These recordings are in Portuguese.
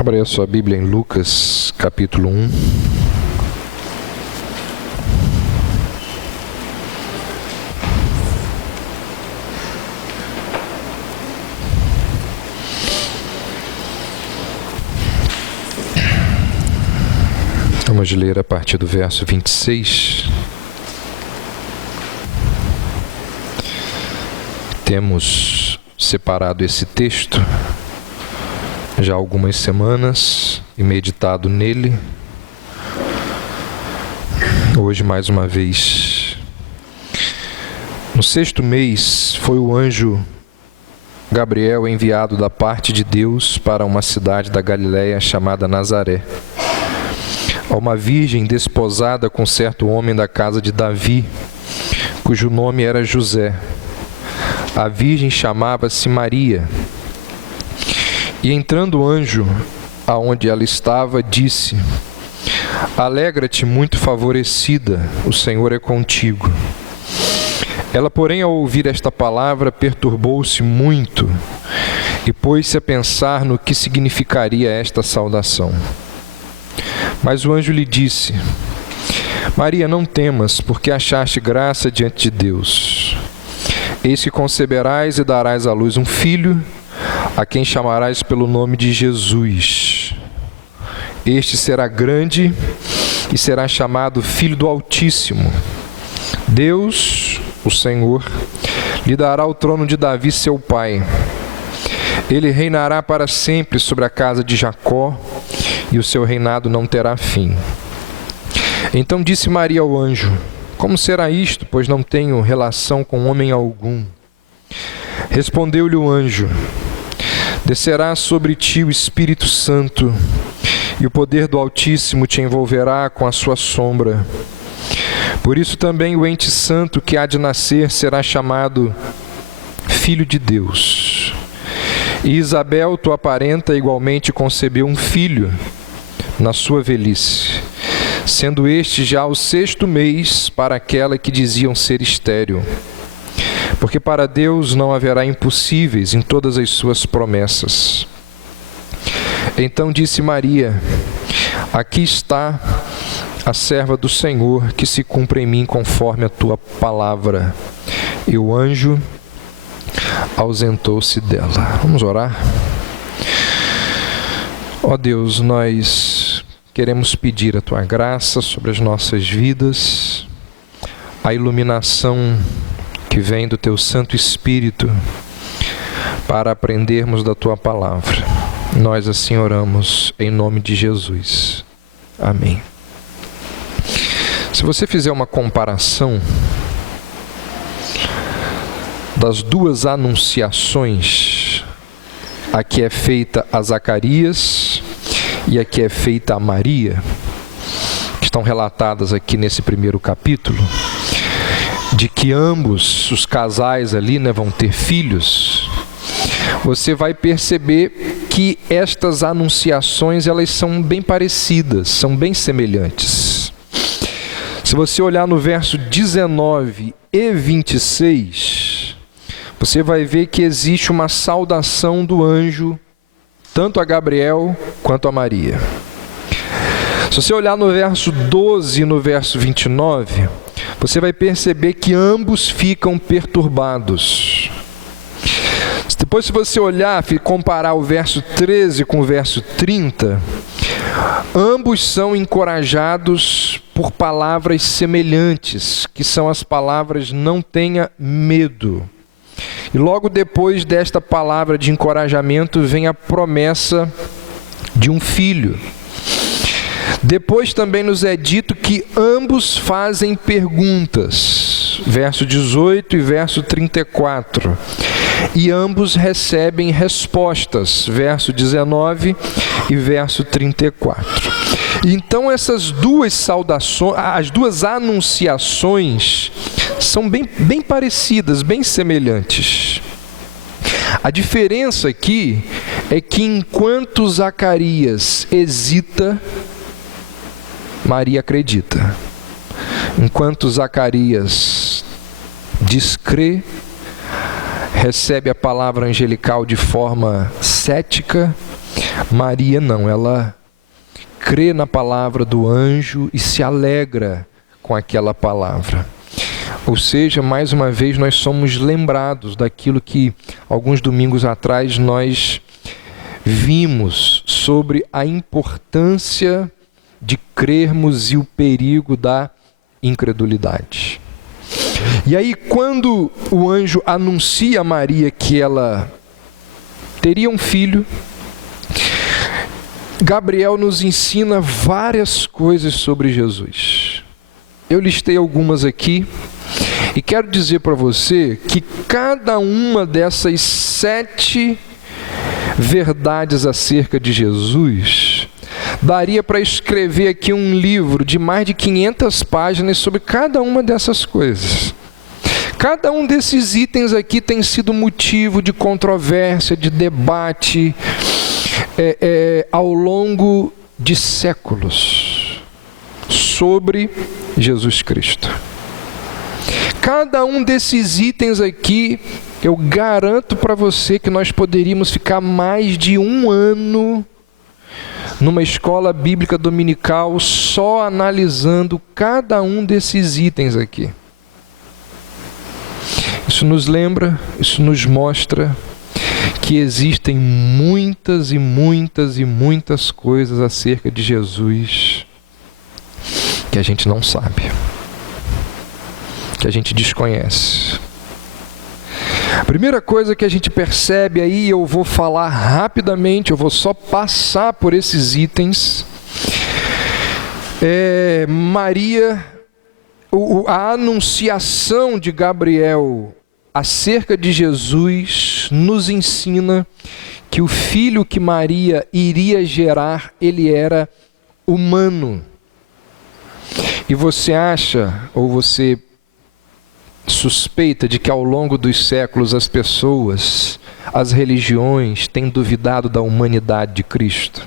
Abra aí a sua Bíblia em Lucas, capítulo 1. Vamos ler a partir do verso 26. Temos separado esse texto já há algumas semanas e meditado nele. Hoje, mais uma vez. No 6º mês, foi o anjo Gabriel enviado da parte de Deus para uma cidade da Galiléia chamada Nazaré, a uma virgem desposada com certo homem da casa de Davi, cujo nome era José. A virgem chamava-se Maria. E entrando o anjo aonde ela estava, disse: Alegra-te, muito favorecida, o Senhor é contigo. Ela, porém, ao ouvir esta palavra, perturbou-se muito e pôs-se a pensar no que significaria esta saudação. Mas o anjo lhe disse: Maria, não temas, porque achaste graça diante de Deus. Eis que conceberás e darás à luz um filho, a quem chamarás pelo nome de Jesus. Este será grande e será chamado Filho do Altíssimo. Deus, o Senhor, lhe dará o trono de Davi, seu pai. Ele reinará para sempre sobre a casa de Jacó, e o seu reinado não terá fim. Então disse Maria ao anjo: Como será isto, pois não tenho relação com homem algum? Respondeu-lhe o anjo: Descerá sobre ti o Espírito Santo, e o poder do Altíssimo te envolverá com a sua sombra. Por isso também o ente santo que há de nascer será chamado Filho de Deus. E Isabel, tua parenta, igualmente concebeu um filho na sua velhice, sendo este já o 6º mês para aquela que diziam ser estéril. Porque para Deus não haverá impossíveis em todas as suas promessas. Então disse Maria: Aqui está a serva do Senhor, que se cumpra em mim conforme a tua palavra. E o anjo ausentou-se dela. Vamos orar? Ó Deus, nós queremos pedir a tua graça sobre as nossas vidas, a iluminação que vem do teu Santo Espírito para aprendermos da tua palavra. Nós assim oramos em nome de Jesus. Amém. Se você fizer uma comparação das duas anunciações, a que é feita a Zacarias e a que é feita a Maria, que estão relatadas aqui nesse primeiro capítulo, de que ambos os casais ali, vão ter filhos, você vai perceber que estas anunciações, elas são bem parecidas, são bem semelhantes. Se você olhar no verso 19 e 26, você vai ver que existe uma saudação do anjo, tanto a Gabriel quanto a Maria. Se você olhar no verso 12 e no verso 29, você vai perceber que ambos ficam perturbados. Depois, se você olhar e comparar o verso 13 com o verso 30, ambos são encorajados por palavras semelhantes, que são as palavras não tenha medo. E logo depois desta palavra de encorajamento vem a promessa de um filho. Depois também nos é dito que ambos fazem perguntas, verso 18 e verso 34. E ambos recebem respostas, verso 19 e verso 34. Então essas duas saudações, as duas anunciações, são bem parecidas, bem semelhantes. A diferença aqui é que enquanto Zacarias hesita, Maria acredita. Enquanto Zacarias descrê, recebe a palavra angelical de forma cética, Maria não, ela crê na palavra do anjo e se alegra com aquela palavra. Ou seja, mais uma vez nós somos lembrados daquilo que alguns domingos atrás nós vimos sobre a importância de crermos e o perigo da incredulidade. E aí, quando o anjo anuncia a Maria que ela teria um filho, Gabriel nos ensina várias coisas sobre Jesus. Eu listei algumas aqui e quero dizer para você que cada uma dessas 7 verdades acerca de Jesus daria para escrever aqui um livro de mais de 500 páginas sobre cada uma dessas coisas. Cada um desses itens aqui tem sido motivo de controvérsia, de debate, ao longo de séculos sobre Jesus Cristo. Cada um desses itens aqui, eu garanto para você que nós poderíamos ficar mais de 1 ano numa escola bíblica dominical só analisando cada um desses itens aqui. Isso nos lembra, isso nos mostra que existem muitas e muitas e muitas coisas acerca de Jesus que a gente não sabe, que a gente desconhece. A primeira coisa que a gente percebe aí, eu vou falar rapidamente, eu vou só passar por esses itens. Maria, a anunciação de Gabriel acerca de Jesus nos ensina que o filho que Maria iria gerar, ele era humano. E você acha, ou você suspeita de que ao longo dos séculos as pessoas, as religiões têm duvidado da humanidade de Cristo?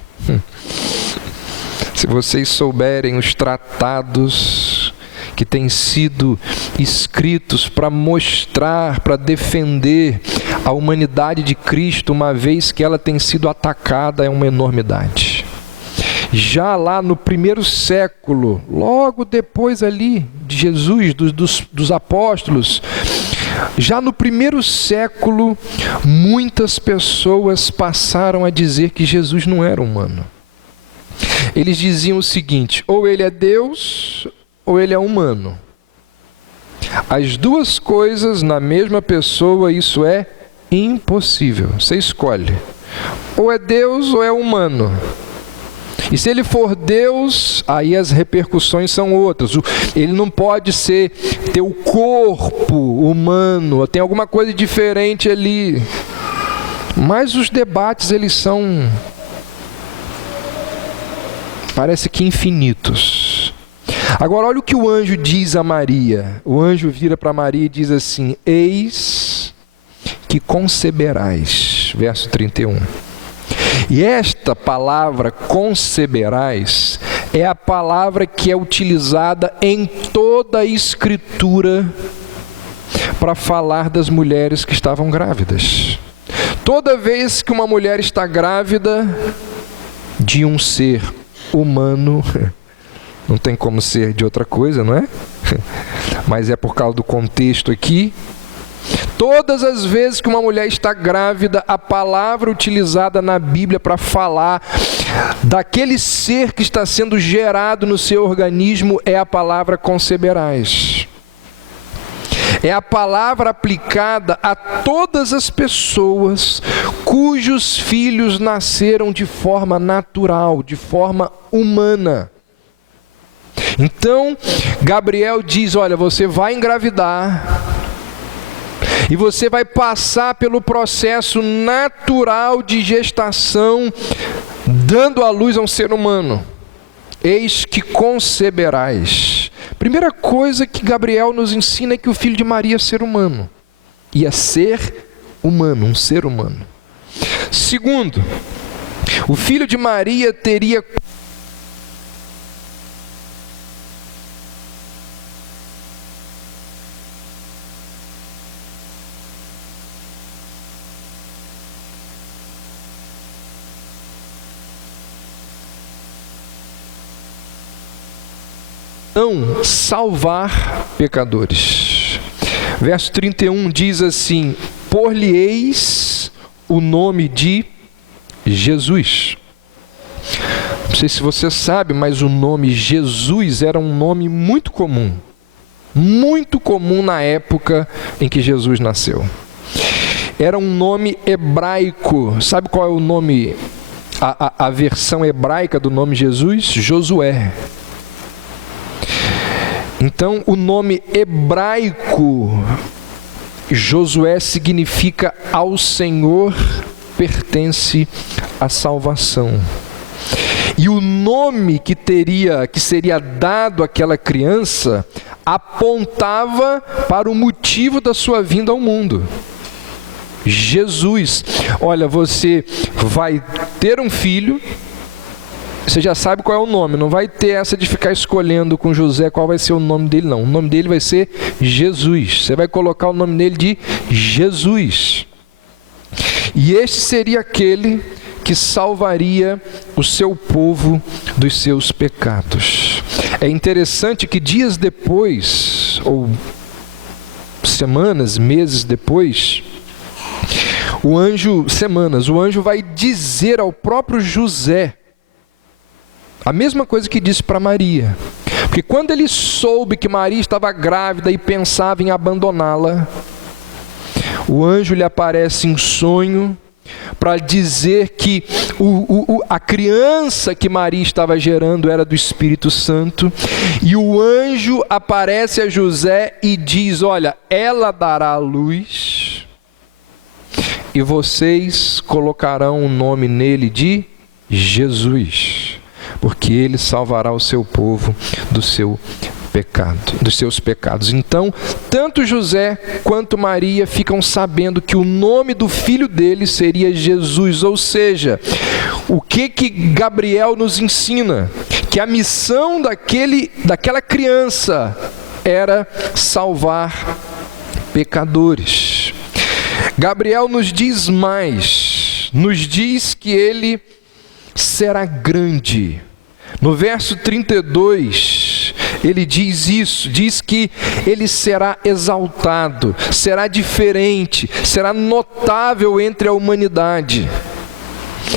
Se vocês souberem os tratados que têm sido escritos para mostrar, para defender a humanidade de Cristo, uma vez que ela tem sido atacada, é uma enormidade. Já lá no 1º século, logo depois ali de Jesus, dos apóstolos, já no 1º século, muitas pessoas passaram a dizer que Jesus não era humano. Eles diziam o seguinte: ou ele é Deus, ou ele é humano. As duas coisas na mesma pessoa, isso é impossível. Você escolhe. Ou é Deus ou é humano. E se ele for Deus, aí as repercussões são outras. Ele não pode ter o corpo humano, tem alguma coisa diferente ali. Mas os debates, eles são, parece que infinitos. Agora, olha o que o anjo diz a Maria. O anjo vira para Maria e diz assim: eis que conceberás. Verso 31. E esta palavra, conceberás, é a palavra que é utilizada em toda a Escritura para falar das mulheres que estavam grávidas. Toda vez que uma mulher está grávida de um ser humano, não tem como ser de outra coisa, não é? Mas é por causa do contexto aqui. Todas as vezes que uma mulher está grávida, a palavra utilizada na Bíblia para falar daquele ser que está sendo gerado no seu organismo é a palavra conceberás. É a palavra aplicada a todas as pessoas cujos filhos nasceram de forma natural, de forma humana. Então, Gabriel diz: olha, você vai engravidar e você vai passar pelo processo natural de gestação, dando à luz a um ser humano. Eis que conceberás. Primeira coisa que Gabriel nos ensina é que o filho de Maria é ser humano. Ia ser humano, um ser humano. Segundo, o filho de Maria teria não salvar pecadores. Verso 31 diz assim: por-lhe-eis o nome de Jesus. Não sei se você sabe, mas o nome Jesus era um nome muito comum na época em que Jesus nasceu. Era um nome hebraico. Sabe qual é o nome, a versão hebraica do nome Jesus? Josué. Então, o nome hebraico Josué significa ao Senhor pertence a salvação. E o nome que seria dado àquela criança apontava para o motivo da sua vinda ao mundo. Jesus. Olha, você vai ter um filho, você já sabe qual é o nome, não vai ter essa de ficar escolhendo com José qual vai ser o nome dele, não. O nome dele vai ser Jesus. Você vai colocar o nome dele de Jesus. E este seria aquele que salvaria o seu povo dos seus pecados. É interessante que dias depois, ou semanas, meses depois, o anjo vai dizer ao próprio José a mesma coisa que disse para Maria. Porque quando ele soube que Maria estava grávida e pensava em abandoná-la, o anjo lhe aparece em sonho para dizer que a criança que Maria estava gerando era do Espírito Santo. E o anjo aparece a José e diz: olha, ela dará à luz e vocês colocarão o nome nele de Jesus, porque ele salvará o seu povo dos seus pecados. Então, tanto José quanto Maria ficam sabendo que o nome do filho dele seria Jesus. Ou seja, o que Gabriel nos ensina? Que a missão daquela criança era salvar pecadores. Gabriel nos diz mais, nos diz que ele será grande. No verso 32, ele diz isso, diz que ele será exaltado, será diferente, será notável entre a humanidade.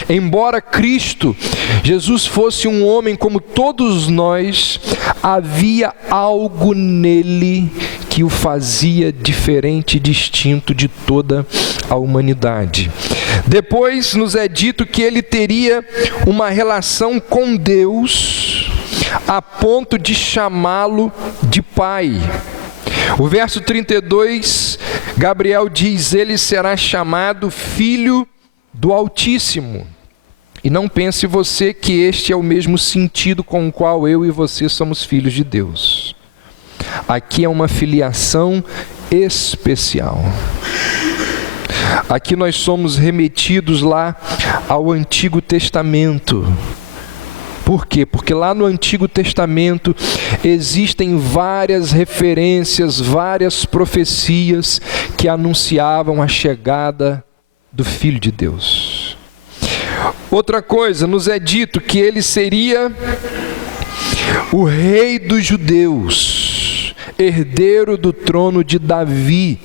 Embora Cristo, Jesus, fosse um homem como todos nós, havia algo nele que o fazia diferente e distinto de toda a humanidade. Depois nos é dito que ele teria uma relação com Deus a ponto de chamá-lo de Pai. O verso 32, Gabriel diz: ele será chamado Filho do Altíssimo. E não pense você que este é o mesmo sentido com o qual eu e você somos filhos de Deus. Aqui é uma filiação especial. Aqui nós somos remetidos lá ao Antigo Testamento. Por quê? Porque lá no Antigo Testamento existem várias referências, várias profecias que anunciavam a chegada do Filho de Deus. Outra coisa, nos é dito que ele seria o Rei dos Judeus, herdeiro do trono de Davi.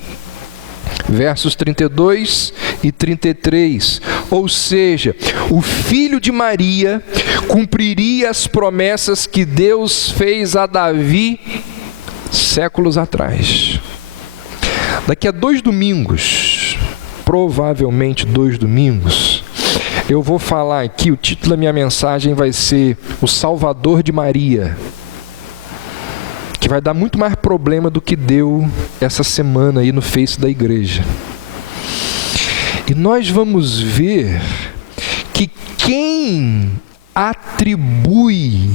Versos 32 e 33. Ou seja, o filho de Maria cumpriria as promessas que Deus fez a Davi séculos atrás. Daqui a 2 domingos, provavelmente 2 domingos, eu vou falar aqui, o título da minha mensagem vai ser O Salvador de Maria, que vai dar muito mais problema do que deu essa semana aí no Face da igreja. E nós vamos ver que quem atribui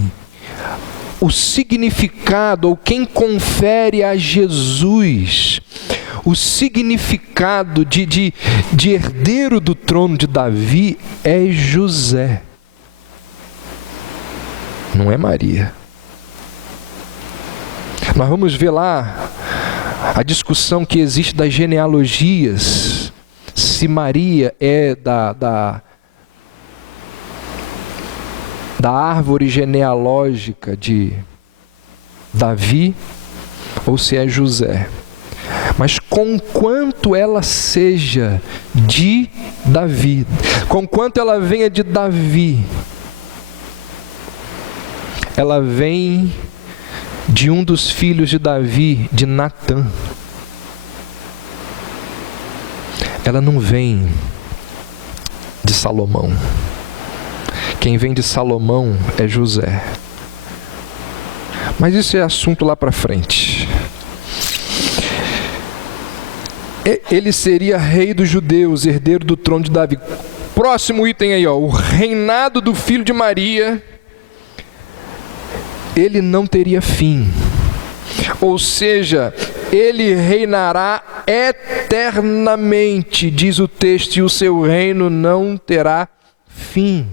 o significado, ou quem confere a Jesus o significado de herdeiro do trono de Davi, é José, não é Maria. Nós vamos ver lá a discussão que existe das genealogias, se Maria é da árvore genealógica Davi ou se é José. Mas conquanto ela seja de Davi, conquanto ela venha de Davi, ela vem de um dos filhos de Davi, de Natã. Ela não vem de Salomão. Quem vem de Salomão é José. Mas isso é assunto lá para frente. Ele seria rei dos judeus, herdeiro do trono de Davi. Próximo item aí, o reinado do filho de Maria, ele não teria fim. Ou seja, ele reinará eternamente, diz o texto, e o seu reino não terá fim.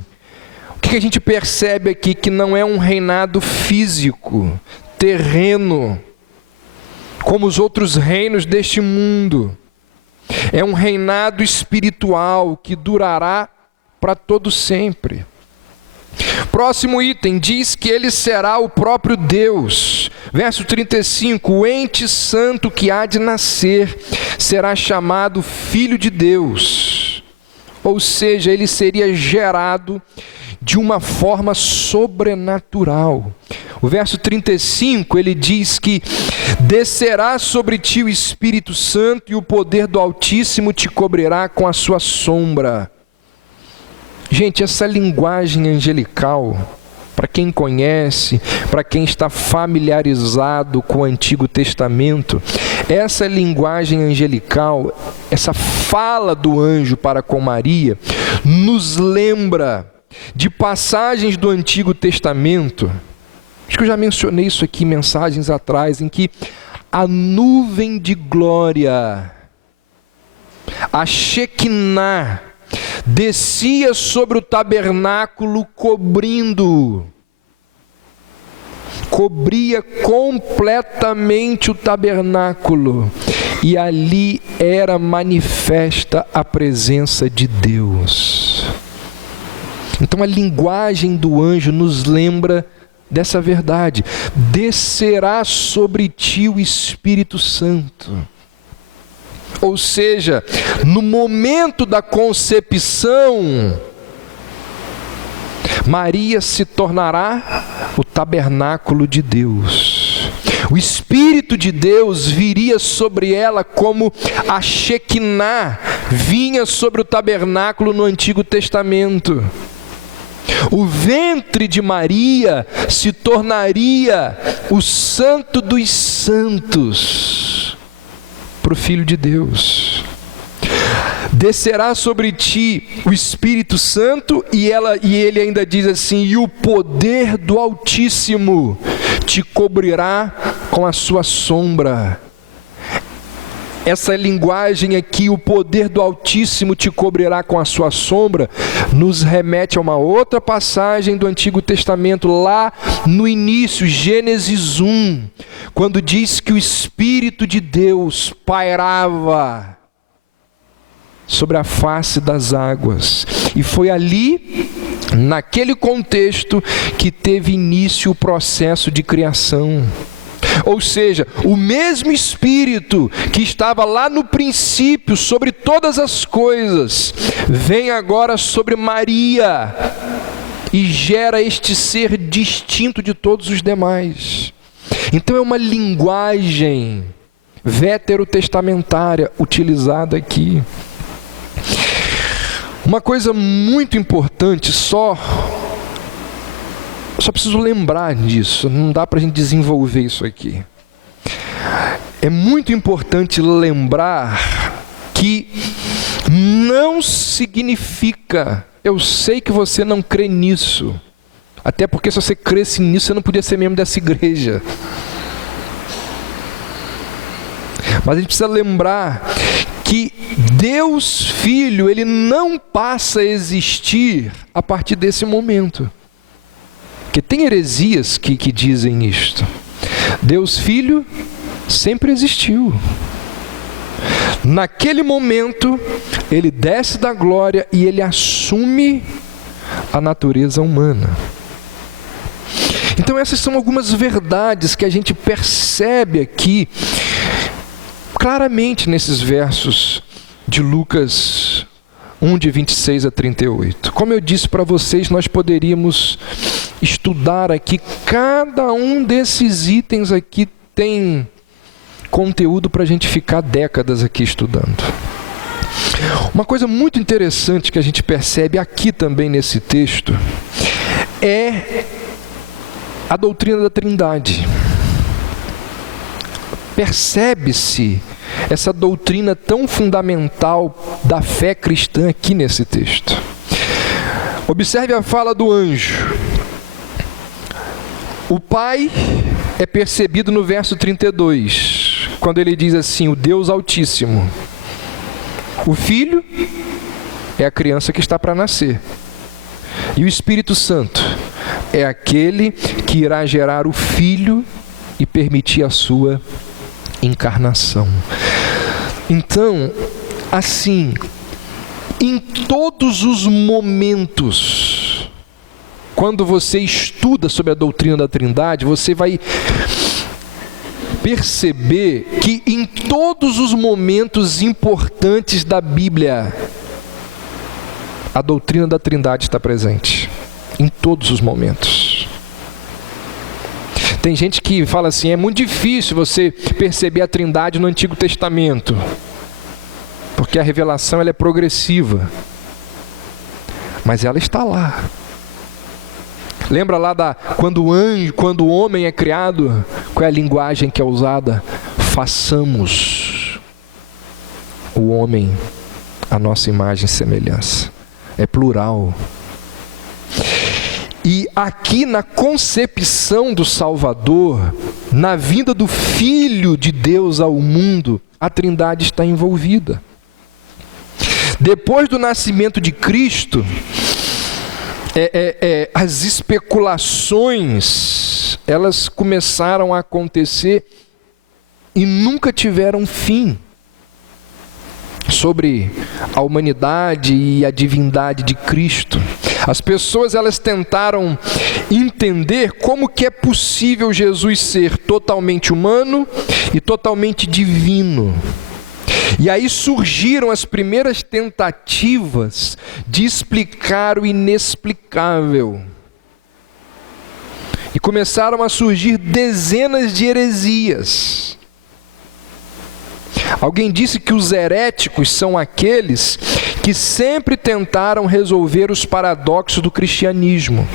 O que a gente percebe aqui? Que não é um reinado físico, terreno, como os outros reinos deste mundo. É um reinado espiritual que durará para todo sempre. Próximo item, diz que ele será o próprio Deus. Verso 35, o ente santo que há de nascer será chamado Filho de Deus. Ou seja, ele seria gerado de uma forma sobrenatural. O verso 35, ele diz que descerá sobre ti o Espírito Santo e o poder do Altíssimo te cobrirá com a sua sombra. Gente, essa linguagem angelical, para quem conhece, para quem está familiarizado com o Antigo Testamento, essa linguagem angelical, essa fala do anjo para com Maria, nos lembra de passagens do Antigo Testamento. Acho que eu já mencionei isso aqui em mensagens atrás, em que a nuvem de glória, a Shekinah, descia sobre o tabernáculo cobria completamente o tabernáculo, e ali era manifesta a presença de Deus. Então a linguagem do anjo nos lembra dessa verdade. Descerá sobre ti o Espírito Santo. Ou seja, no momento da concepção, Maria se tornará o tabernáculo de Deus. O Espírito de Deus viria sobre ela como a Shekinah vinha sobre o tabernáculo no Antigo Testamento. O ventre de Maria se tornaria o Santo dos Santos para o Filho de Deus. Descerá sobre ti o Espírito Santo, e ele ainda diz assim, e o poder do Altíssimo te cobrirá com a sua sombra. Essa linguagem aqui, o poder do Altíssimo te cobrirá com a sua sombra, nos remete a uma outra passagem do Antigo Testamento, lá no início, Gênesis 1, quando diz que o Espírito de Deus pairava sobre a face das águas. E foi ali, naquele contexto, que teve início o processo de criação. Ou seja, o mesmo Espírito que estava lá no princípio sobre todas as coisas, vem agora sobre Maria e gera este ser distinto de todos os demais. Então é uma linguagem veterotestamentária utilizada aqui. Uma coisa muito importante, só preciso lembrar disso, não dá para a gente desenvolver isso aqui. É muito importante lembrar que não significa, eu sei que você não crê nisso, até porque se você cresce nisso, você não podia ser membro dessa igreja. Mas a gente precisa lembrar que Deus Filho, ele não passa a existir a partir desse momento. Porque tem heresias que dizem isto. Deus Filho sempre existiu. Naquele momento, ele desce da glória e ele assume a natureza humana. Então essas são algumas verdades que a gente percebe aqui claramente nesses versos de Lucas 1, de 26 a 38. Como eu disse para vocês, nós poderíamos estudar aqui, cada um desses itens aqui tem conteúdo para a gente ficar décadas aqui estudando. Uma coisa muito interessante que a gente percebe aqui também nesse texto é a doutrina da Trindade. Percebe-se essa doutrina tão fundamental da fé cristã aqui nesse texto. Observe a fala do anjo. O Pai é percebido no verso 32, quando ele diz assim, o Deus Altíssimo. O Filho é a criança que está para nascer. E o Espírito Santo é aquele que irá gerar o Filho e permitir a sua encarnação. Então, assim, em todos os momentos, quando você estuda sobre a doutrina da Trindade, você vai perceber que em todos os momentos importantes da Bíblia, a doutrina da Trindade está presente. Em todos os momentos. Tem gente que fala assim, é muito difícil você perceber a Trindade no Antigo Testamento, porque a revelação ela é progressiva. Mas ela está lá. Lembra lá quando o homem é criado, qual é a linguagem que é usada? Façamos o homem a nossa imagem e semelhança. É plural. E aqui na concepção do Salvador, na vinda do Filho de Deus ao mundo, a Trindade está envolvida. Depois do nascimento de Cristo, as especulações, elas começaram a acontecer e nunca tiveram fim sobre a humanidade e a divindade de Cristo. As pessoas elas tentaram entender como que é possível Jesus ser totalmente humano e totalmente divino. E aí surgiram as primeiras tentativas de explicar o inexplicável. E começaram a surgir dezenas de heresias. Alguém disse que os heréticos são aqueles que sempre tentaram resolver os paradoxos do cristianismo.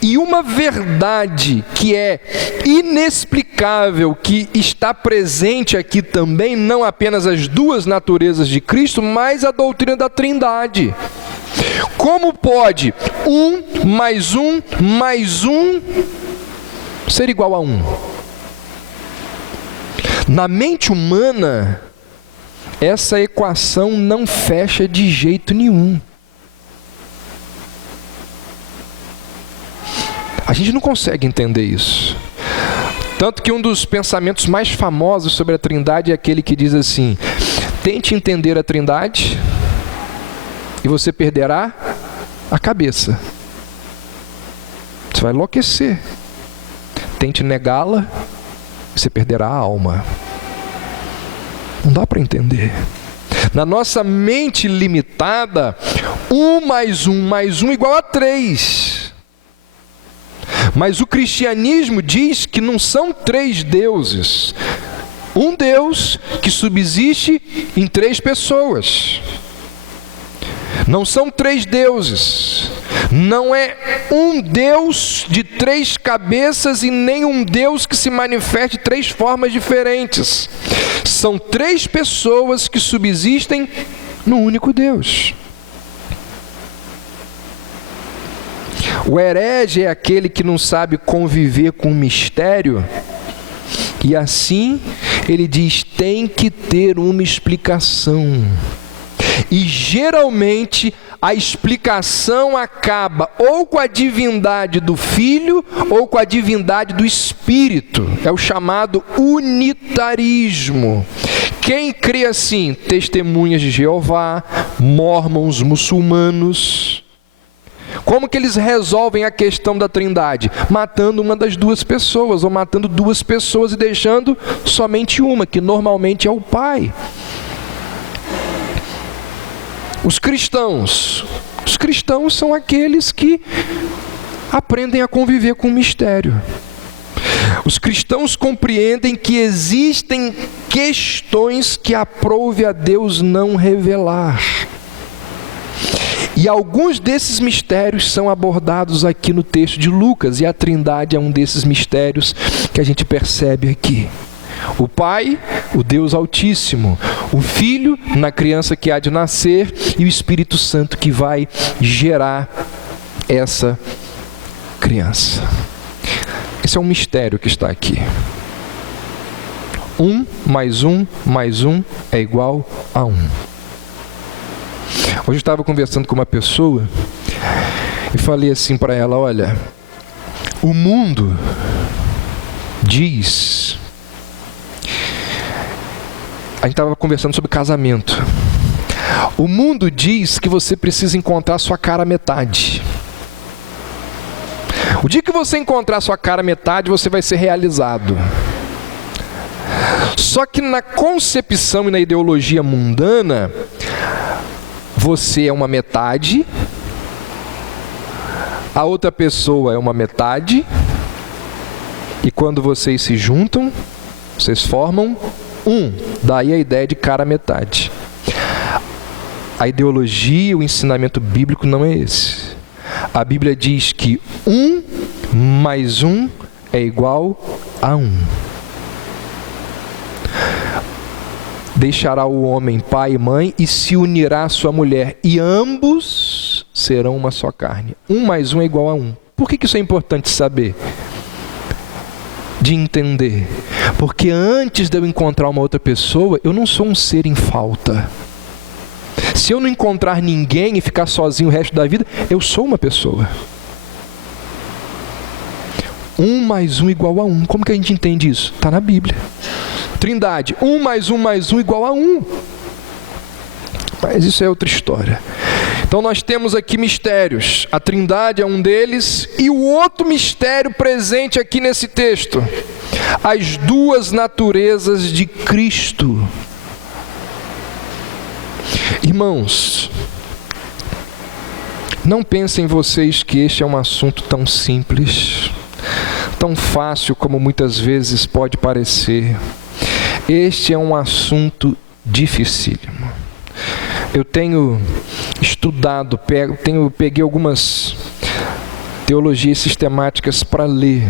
E uma verdade que é inexplicável, que está presente aqui também, não apenas as duas naturezas de Cristo, mas a doutrina da Trindade. Como pode 1 mais 1 mais 1 ser igual a 1? Na mente humana, essa equação não fecha de jeito nenhum. A gente não consegue entender isso. Tanto que um dos pensamentos mais famosos sobre a Trindade é aquele que diz assim: tente entender a Trindade e você perderá a cabeça. Você vai enlouquecer. Tente negá-la, você perderá a alma. Não dá para entender. Na nossa mente limitada, 1 mais 1 mais 1 igual a 3. Mas o cristianismo diz que não são 3 deuses. Um Deus que subsiste em 3 pessoas. Não são 3 deuses. Não é um Deus de 3 cabeças e nem um Deus que se manifeste de 3 formas diferentes. São 3 pessoas que subsistem no único Deus. O herege é aquele que não sabe conviver com o mistério, e assim ele diz, tem que ter uma explicação. E geralmente a explicação acaba ou com a divindade do Filho ou com a divindade do Espírito. É o chamado unitarismo. Quem crê assim? Testemunhas de Jeová, mórmons, muçulmanos. Como que eles resolvem a questão da Trindade? Matando uma das duas pessoas, ou matando duas pessoas e deixando somente uma, que normalmente é o Pai. Os cristãos são aqueles que aprendem a conviver com o mistério. Os cristãos compreendem que existem questões que aprouve a Deus não revelar. E alguns desses mistérios são abordados aqui no texto de Lucas, e a Trindade é um desses mistérios que a gente percebe aqui. O Pai, o Deus Altíssimo, o Filho, na criança que há de nascer, e o Espírito Santo que vai gerar essa criança. Esse é um mistério que está aqui. 1 mais 1 mais 1 é igual a 1. Hoje eu estava conversando com uma pessoa e falei assim para ela: olha, o mundo diz... A gente estava conversando sobre casamento. O mundo diz que você precisa encontrar sua cara metade. O dia que você encontrar sua cara metade, você vai ser realizado. Só que na concepção e na ideologia mundana, você é uma metade, a outra pessoa é uma metade, e quando vocês se juntam, vocês formam um. Daí a ideia de cara metade. A ideologia, o ensinamento bíblico não é esse. A Bíblia diz que 1 mais 1 é igual a 1. Deixará o homem pai e mãe e se unirá à sua mulher, e ambos serão uma só carne. 1 mais 1 é igual a 1. Por que isso é importante saber? De entender. Porque antes de eu encontrar uma outra pessoa, eu não sou um ser em falta. Se eu não encontrar ninguém e ficar sozinho o resto da vida, eu sou uma pessoa. 1 mais 1 igual a 1. Como que a gente entende isso? Está na Bíblia. Trindade, 1 mais 1 mais 1 igual a 1. Mas isso é outra história. Então nós temos aqui mistérios. A Trindade é um deles. E o outro mistério presente aqui nesse texto: as duas naturezas de Cristo. Irmãos, não pensem vocês que este é um assunto tão simples, tão fácil como muitas vezes pode parecer. Este é um assunto dificílimo. Eu tenho estudado, peguei algumas teologias sistemáticas para ler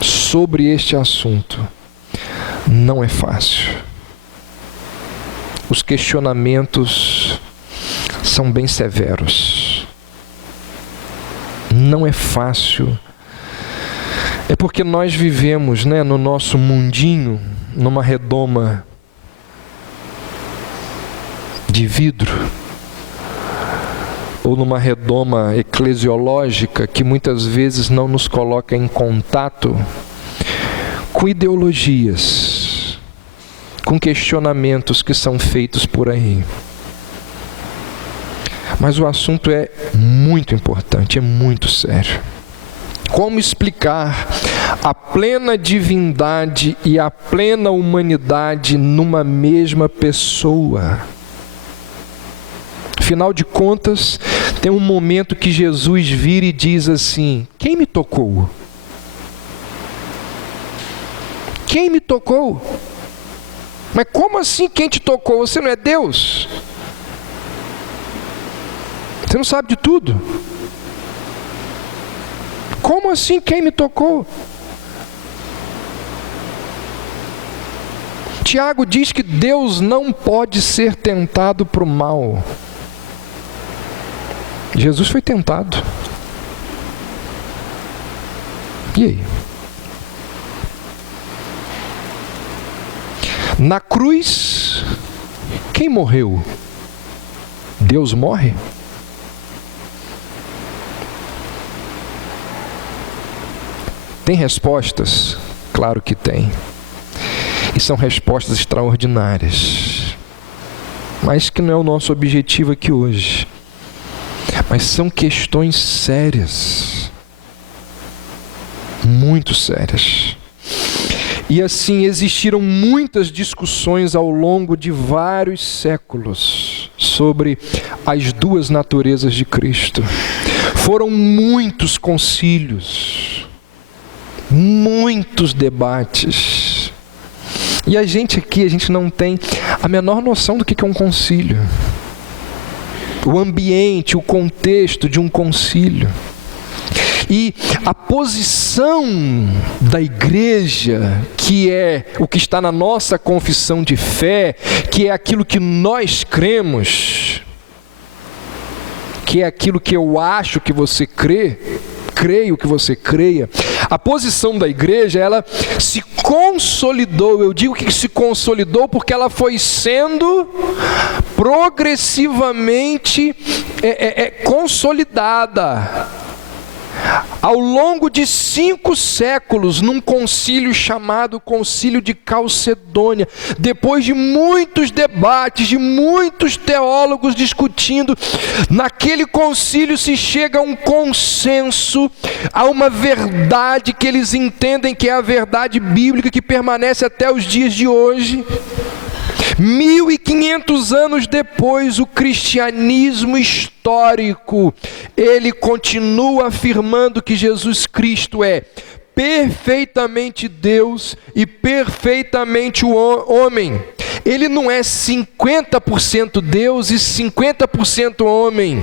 sobre este assunto. Não é fácil. Os questionamentos são bem severos. Não é fácil. É porque nós vivemos, no nosso mundinho, numa redoma de vidro, ou numa redoma eclesiológica que muitas vezes não nos coloca em contato com ideologias, com questionamentos que são feitos por aí. Mas o assunto é muito importante, é muito sério. Como explicar a plena divindade e a plena humanidade numa mesma pessoa? Afinal de contas, tem um momento que Jesus vira e diz assim: quem me tocou? Quem me tocou? Mas como assim quem te tocou? Você não é Deus? Você não sabe de tudo? Como assim quem me tocou? Tiago diz que Deus não pode ser tentado para o mal. Jesus foi tentado. E aí? Na cruz, quem morreu? Deus morre? Tem respostas? Claro que tem. E são respostas extraordinárias. Mas que não é o nosso objetivo aqui hoje. Mas são questões sérias, muito sérias. E assim existiram muitas discussões ao longo de vários séculos sobre as duas naturezas de Cristo. Foram muitos concílios, muitos debates. E a gente aqui, a gente não tem a menor noção do que é um concílio. O ambiente, o contexto de um concílio. E a posição da igreja, que é o que está na nossa confissão de fé, que é aquilo que nós cremos, que é aquilo que eu acho que você crê, creio que você creia. A posição da igreja, ela se consolidou. Eu digo que se consolidou porque ela foi sendo progressivamente consolidada ao longo de 5 séculos, num concílio chamado Concílio de Calcedônia. Depois de muitos debates, de muitos teólogos discutindo, naquele concílio se chega a um consenso, a uma verdade que eles entendem que é a verdade bíblica, que permanece até os dias de hoje. 1500 anos depois, o cristianismo histórico, ele continua afirmando que Jesus Cristo é perfeitamente Deus e perfeitamente o homem. Ele não é 50% Deus e 50% homem.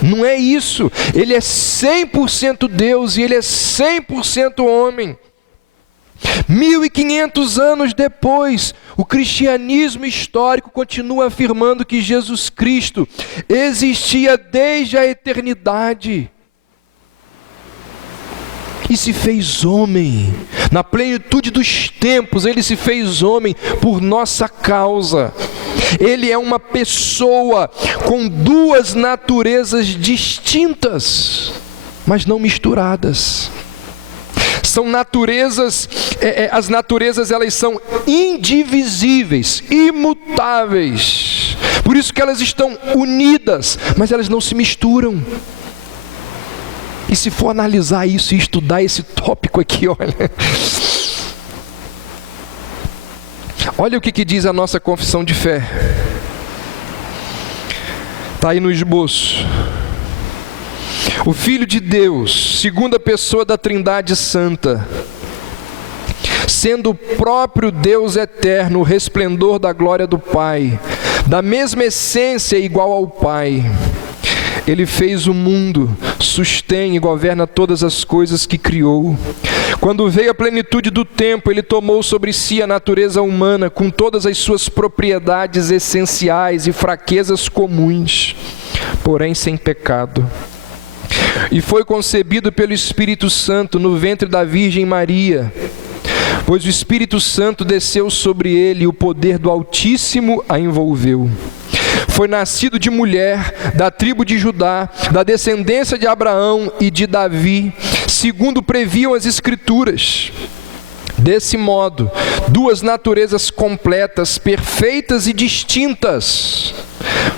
Não é isso. Ele é 100% Deus e ele é 100% homem. 1500 anos depois, o cristianismo histórico continua afirmando que Jesus Cristo existia desde a eternidade e se fez homem. Na plenitude dos tempos, ele se fez homem por nossa causa. Ele é uma pessoa com 2 naturezas distintas, mas não misturadas. São naturezas, as naturezas elas são indivisíveis, imutáveis. Por isso que elas estão unidas, mas elas não se misturam. E se for analisar isso e estudar esse tópico aqui, olha o que diz a nossa confissão de fé. Está aí no esboço. O Filho de Deus, segunda pessoa da Trindade Santa, sendo o próprio Deus eterno, o resplendor da glória do Pai, da mesma essência igual ao Pai. Ele fez o mundo, sustém e governa todas as coisas que criou. Quando veio a plenitude do tempo, ele tomou sobre si a natureza humana, com todas as suas propriedades essenciais e fraquezas comuns, porém sem pecado. E foi concebido pelo Espírito Santo no ventre da Virgem Maria, pois o Espírito Santo desceu sobre ele e o poder do Altíssimo a envolveu. Foi nascido de mulher, da tribo de Judá, da descendência de Abraão e de Davi, segundo previam as Escrituras. Desse modo, 2 naturezas completas, perfeitas e distintas,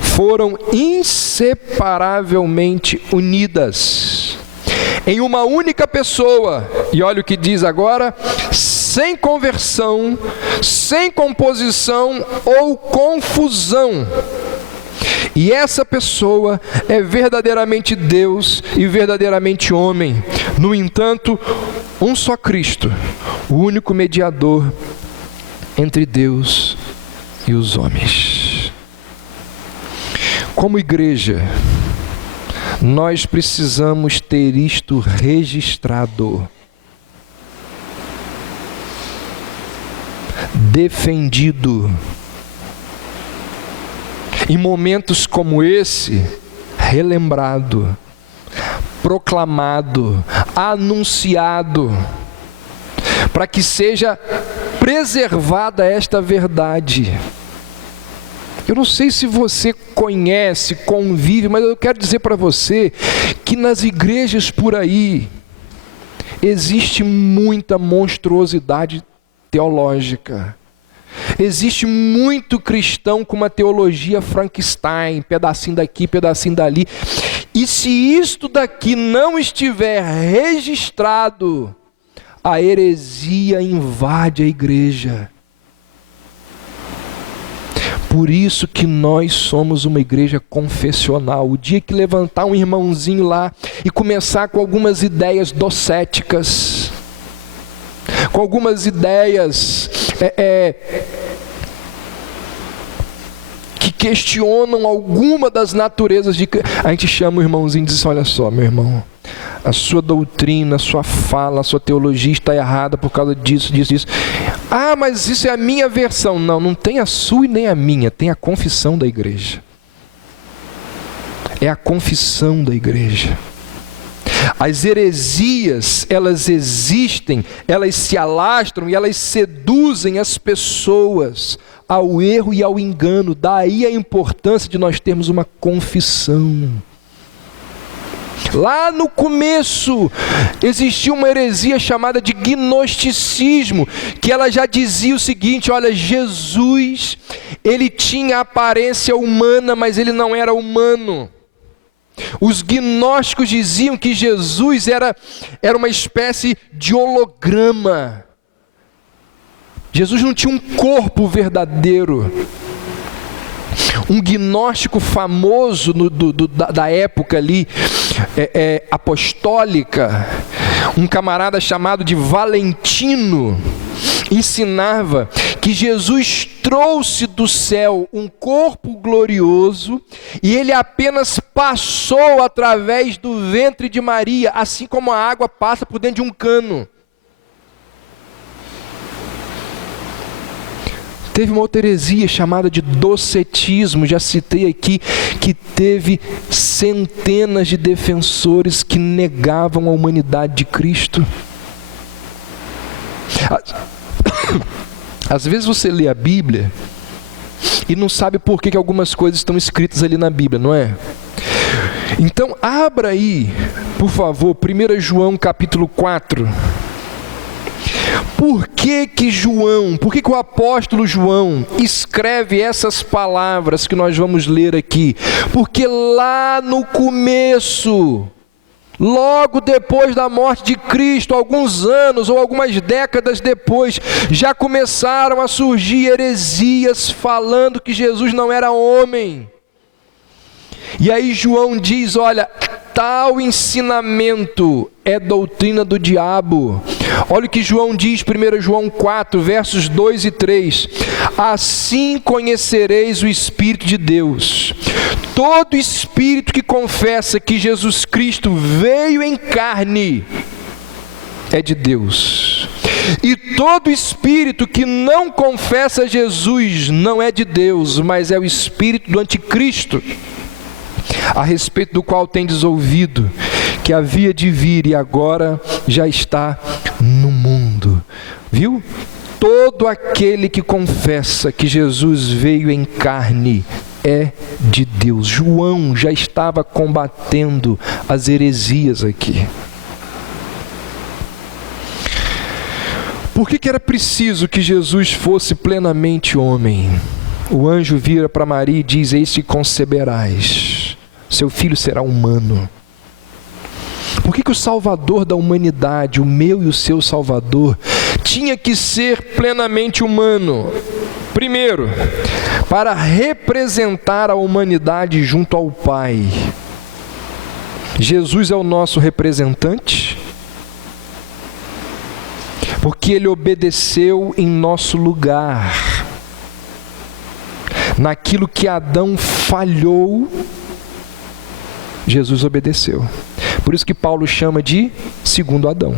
foram inseparavelmente unidas em uma única pessoa. E olha o que diz agora: sem conversão, sem composição ou confusão. E essa pessoa é verdadeiramente Deus e verdadeiramente homem. No entanto, um só Cristo, o único mediador entre Deus e os homens. Como igreja, nós precisamos ter isto registrado, defendido. Em momentos como esse, relembrado, proclamado, anunciado, para que seja preservada esta verdade. Eu não sei se você conhece, convive, mas eu quero dizer para você que nas igrejas por aí existe muita monstruosidade teológica. Existe muito cristão com uma teologia Frankenstein, pedacinho daqui, pedacinho dali. E se isto daqui não estiver registrado, a heresia invade a igreja. Por isso que nós somos uma igreja confessional. O dia que levantar um irmãozinho lá e começar com algumas ideias docéticas, com algumas ideias que questionam alguma das naturezas de Cristo, a gente chama o irmãozinho e diz: olha só, meu irmão, a sua doutrina, a sua fala, a sua teologia está errada por causa disso, disso, disso. Ah, mas isso é a minha versão. Não, não tem a sua e nem a minha, tem a confissão da igreja. É a confissão da igreja. As heresias, elas existem, elas se alastram e elas seduzem as pessoas ao erro e ao engano. Daí a importância de nós termos uma confissão. Lá no começo existia uma heresia chamada de gnosticismo, que ela já dizia o seguinte: olha, Jesus, ele tinha aparência humana, mas ele não era humano. Os gnósticos diziam que Jesus era uma espécie de holograma. Jesus não tinha um corpo verdadeiro. Um gnóstico famoso da época ali, apostólica, um camarada chamado de Valentino, ensinava que Jesus trouxe do céu um corpo glorioso e ele apenas passou através do ventre de Maria, assim como a água passa por dentro de um cano. Teve uma outra heresia chamada de docetismo, já citei aqui, que teve centenas de defensores que negavam a humanidade de Cristo. Às vezes você lê a Bíblia e não sabe por que algumas coisas estão escritas ali na Bíblia, não é? Então abra aí, por favor, 1 João capítulo 4. Por que o apóstolo João escreve essas palavras que nós vamos ler aqui? Porque lá no começo, logo depois da morte de Cristo, alguns anos ou algumas décadas depois, já começaram a surgir heresias falando que Jesus não era homem. E aí João diz: olha, tal ensinamento é doutrina do diabo. Olha o que João diz, 1 João 4, versos 2 e 3. Assim conhecereis o Espírito de Deus. Todo espírito que confessa que Jesus Cristo veio em carne é de Deus. E todo espírito que não confessa Jesus não é de Deus, mas é o espírito do anticristo, a respeito do qual tendes ouvido que havia de vir e agora já está no mundo. Viu? Todo aquele que confessa que Jesus veio em carne é de Deus. João já estava combatendo as heresias aqui. Por que era preciso que Jesus fosse plenamente homem? O anjo vira para Maria e diz: eis que conceberás, seu filho será humano. Por que o Salvador da humanidade, o meu e o seu Salvador, tinha que ser plenamente humano? Primeiro, para representar a humanidade junto ao Pai. Jesus é o nosso representante, porque Ele obedeceu em nosso lugar. Naquilo que Adão falhou, Jesus obedeceu. Por isso que Paulo chama de segundo Adão.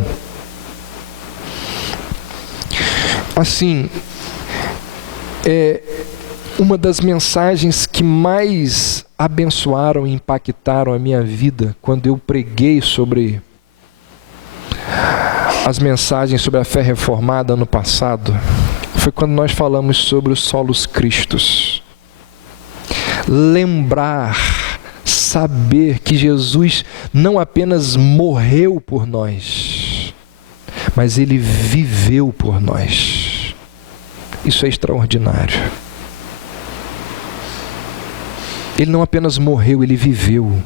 Assim, uma das mensagens que mais abençoaram e impactaram a minha vida, quando eu preguei sobre as mensagens sobre a fé reformada ano passado, foi quando nós falamos sobre os solos Cristos. Lembrar, saber que Jesus não apenas morreu por nós, mas Ele viveu por nós. Isso é extraordinário. Ele não apenas morreu, Ele viveu.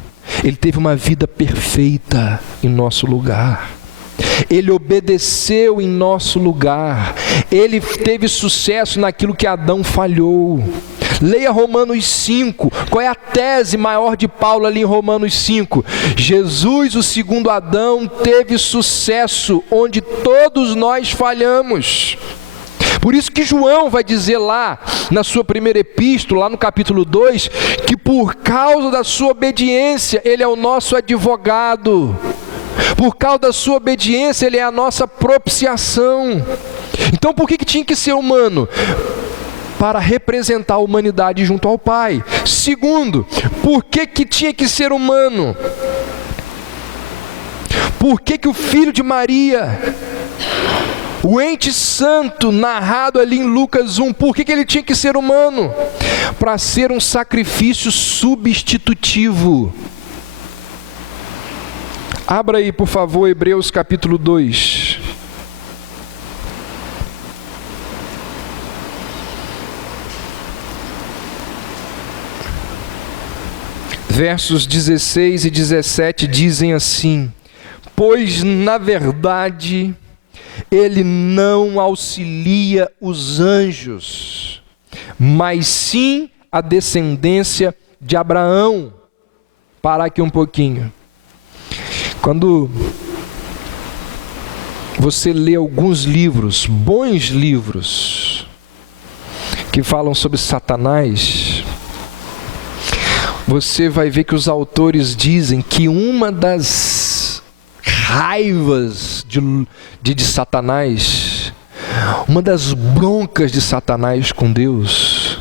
Ele teve uma vida perfeita em nosso lugar. Ele obedeceu em nosso lugar. Ele teve sucesso naquilo que Adão falhou. Leia Romanos 5. Qual é a tese maior de Paulo ali em Romanos 5? Jesus, o segundo Adão, teve sucesso onde todos nós falhamos. Por isso que João vai dizer lá, na sua primeira epístola, lá no capítulo 2, que por causa da sua obediência, ele é o nosso advogado. Por causa da sua obediência, ele é a nossa propiciação. Então por que tinha que ser humano? Para representar a humanidade junto ao Pai. Segundo, por que tinha que ser humano? Por que o filho de Maria, o ente santo narrado ali em Lucas 1, por que ele tinha que ser humano? Para ser um sacrifício substitutivo. Abra aí, por favor, Hebreus capítulo 2. Versos 16 e 17 dizem assim: pois, na verdade, ele não auxilia os anjos, mas sim a descendência de Abraão. Parar aqui um pouquinho. Quando você lê alguns livros, bons livros, que falam sobre Satanás, você vai ver que os autores dizem que uma das raivas de Satanás, uma das broncas de Satanás com Deus,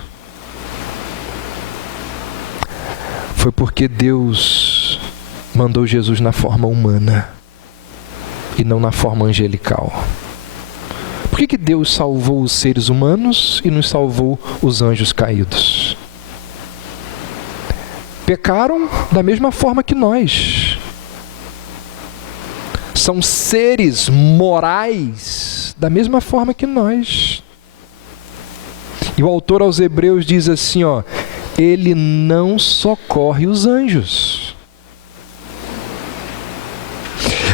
foi porque Deus mandou Jesus na forma humana e não na forma angelical. Por que Deus salvou os seres humanos e nos salvou os anjos caídos? Pecaram da mesma forma que nós. São seres morais da mesma forma que nós. E o autor aos Hebreus diz assim, ele não socorre os anjos,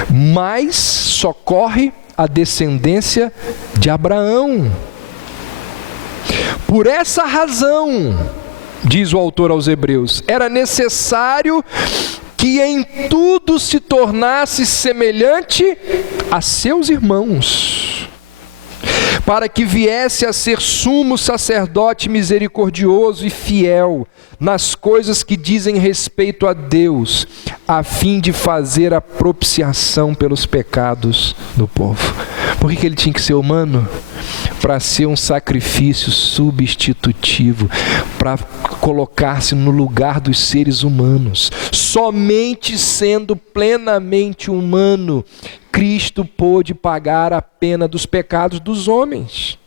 mas socorre a descendência de Abraão. Por essa razão, diz o autor aos Hebreus, era necessário que em tudo se tornasse semelhante a seus irmãos, para que viesse a ser sumo sacerdote misericordioso e fiel nas coisas que dizem respeito a Deus, a fim de fazer a propiciação pelos pecados do povo. Por que ele tinha que ser humano? Para ser um sacrifício substitutivo, para colocar-se no lugar dos seres humanos. Somente sendo plenamente humano, Cristo pôde pagar a pena dos pecados dos homens.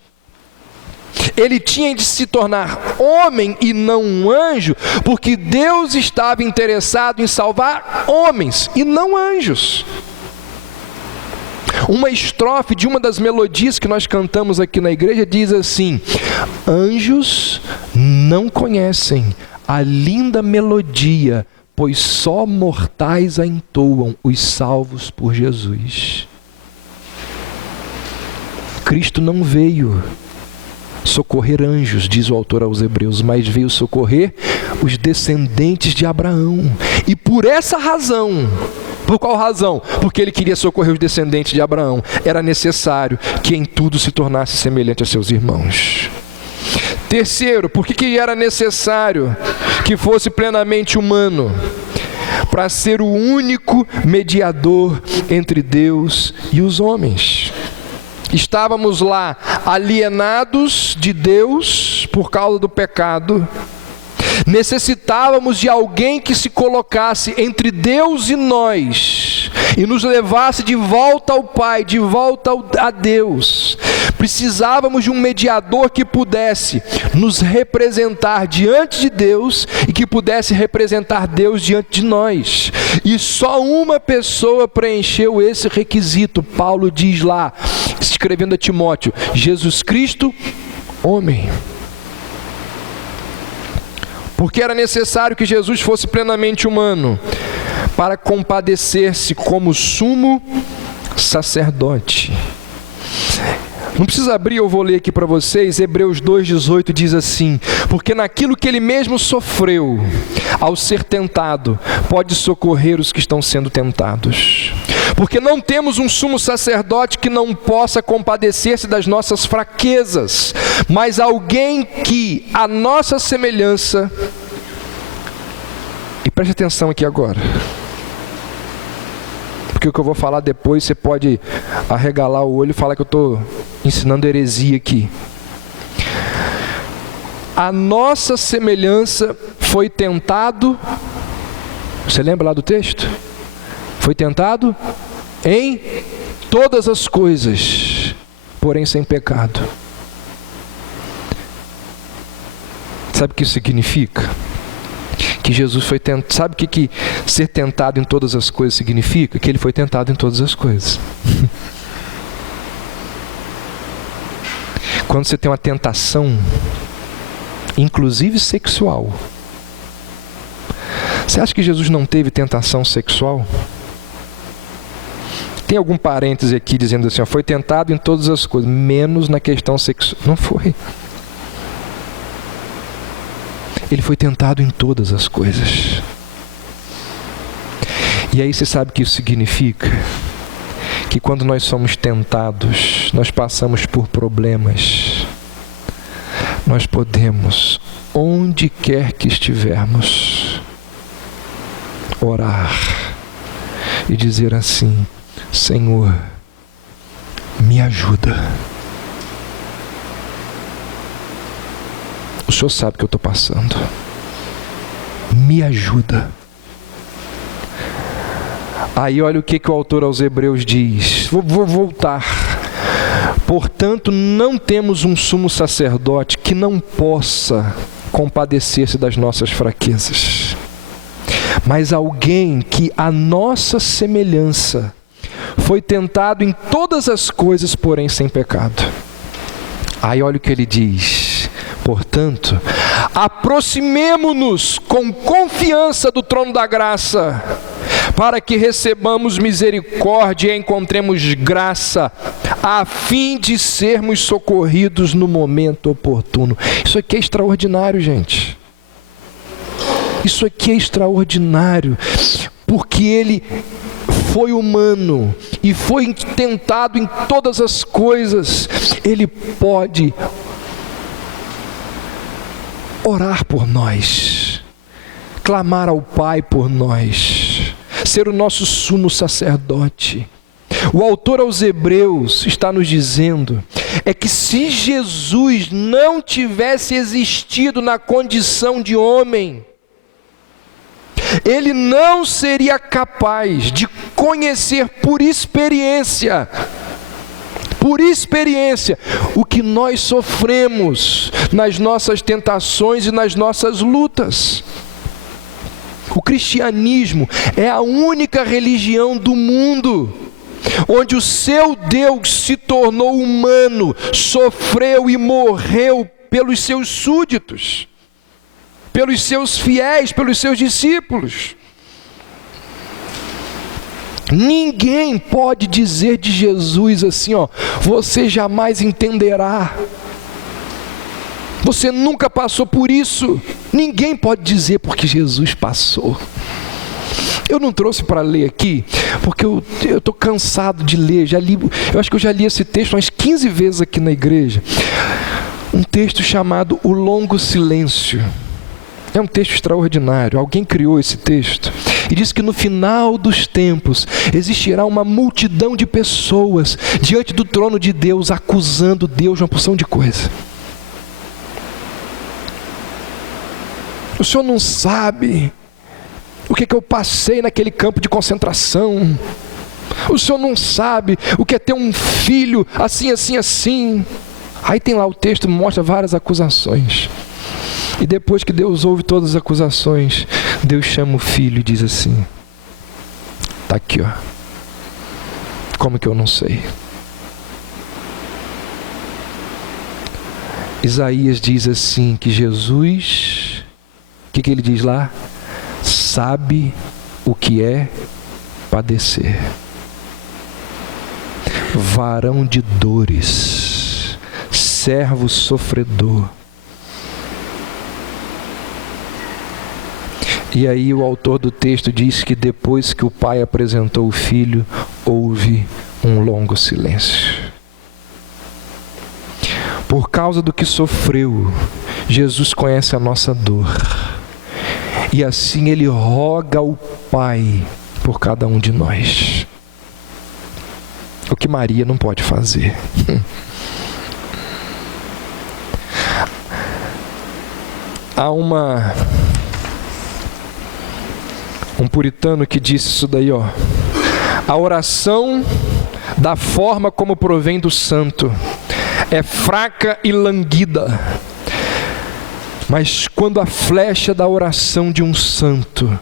Ele tinha de se tornar homem e não um anjo, porque Deus estava interessado em salvar homens e não anjos. Uma estrofe de uma das melodias que nós cantamos aqui na igreja diz assim: anjos não conhecem a linda melodia, pois só mortais a entoam, os salvos por Jesus. Cristo não veio socorrer anjos, diz o autor aos Hebreus, mas veio socorrer os descendentes de Abraão. E por essa razão, por qual razão? Porque ele queria socorrer os descendentes de Abraão. Era necessário que em tudo se tornasse semelhante a seus irmãos. Terceiro, por que era necessário que fosse plenamente humano? Para ser o único mediador entre Deus e os homens. Estávamos lá alienados de Deus por causa do pecado. Necessitávamos de alguém que se colocasse entre Deus e nós e nos levasse de volta ao Pai, de volta a Deus. Precisávamos de um mediador que pudesse nos representar diante de Deus e que pudesse representar Deus diante de nós. E só uma pessoa preencheu esse requisito. Paulo diz lá, escrevendo a Timóteo: Jesus Cristo, homem. Porque era necessário que Jesus fosse plenamente humano para compadecer-se como sumo sacerdote. Não precisa abrir, eu vou ler aqui para vocês. Hebreus 2,18 diz assim: porque naquilo que ele mesmo sofreu, ao ser tentado, pode socorrer os que estão sendo tentados. Porque não temos um sumo sacerdote que não possa compadecer-se das nossas fraquezas, mas alguém que, à nossa semelhança, e preste atenção aqui agora, porque o que eu vou falar depois você pode arregalar o olho e falar que eu estou ensinando heresia aqui. A nossa semelhança foi tentado, você lembra lá do texto? Foi tentado em todas as coisas, porém sem pecado. Sabe o que isso significa? Que Jesus foi tentado. Sabe o que ser tentado em todas as coisas significa? Que ele foi tentado em todas as coisas. Quando você tem uma tentação, inclusive sexual, você acha que Jesus não teve tentação sexual? Tem algum parêntese aqui dizendo assim, ó, foi tentado em todas as coisas, menos na questão sexual. Não foi. Ele foi tentado em todas as coisas. E aí você sabe o que isso significa? Que quando nós somos tentados, nós passamos por problemas, nós podemos, onde quer que estivermos, orar e dizer assim: Senhor, me ajuda. O Senhor sabe o que eu estou passando. Me ajuda. Aí olha o que o autor aos Hebreus diz. Vou voltar. Portanto, não temos um sumo sacerdote que não possa compadecer-se das nossas fraquezas, mas alguém que, à nossa semelhança, foi tentado em todas as coisas, porém sem pecado. Aí olha o que ele diz. Portanto, aproximemo-nos com confiança do trono da graça, para que recebamos misericórdia e encontremos graça, a fim de sermos socorridos no momento oportuno. Isso aqui é extraordinário, gente. Isso aqui é extraordinário, porque ele foi humano e foi tentado em todas as coisas. Ele pode orar por nós, clamar ao Pai por nós, ser o nosso sumo sacerdote. O autor aos Hebreus está nos dizendo é que se Jesus não tivesse existido na condição de homem, ele não seria capaz de conhecer por experiência, o que nós sofremos nas nossas tentações e nas nossas lutas. O cristianismo é a única religião do mundo onde o seu Deus se tornou humano, sofreu e morreu pelos seus súditos, pelos seus fiéis, pelos seus discípulos. Ninguém pode dizer de Jesus assim, ó, você jamais entenderá, você nunca passou por isso. Ninguém pode dizer, porque Jesus passou. Eu não trouxe para ler aqui, porque eu estou cansado de ler, eu acho que eu já li esse texto umas 15 vezes aqui na igreja. Um texto chamado O Longo Silêncio. É um texto extraordinário. Alguém criou esse texto e diz que no final dos tempos existirá uma multidão de pessoas diante do trono de Deus, acusando Deus de uma porção de coisa. O senhor não sabe o que eu passei naquele campo de concentração. O senhor não sabe o que é ter um filho assim, assim, assim. Aí tem lá o texto, mostra várias acusações. E depois que Deus ouve todas as acusações, Deus chama o filho e diz assim: está aqui, ó. Como que eu não sei? Isaías diz assim, que Jesus, que ele diz lá? Sabe o que é padecer. Varão de dores, servo sofredor. E aí o autor do texto diz que depois que o pai apresentou o filho, houve um longo silêncio. Por causa do que sofreu, Jesus conhece a nossa dor. E assim ele roga ao Pai por cada um de nós. O que Maria não pode fazer. Há um puritano que disse isso daí, ó. A oração, da forma como provém do santo, é fraca e languida. Mas quando a flecha da oração de um santo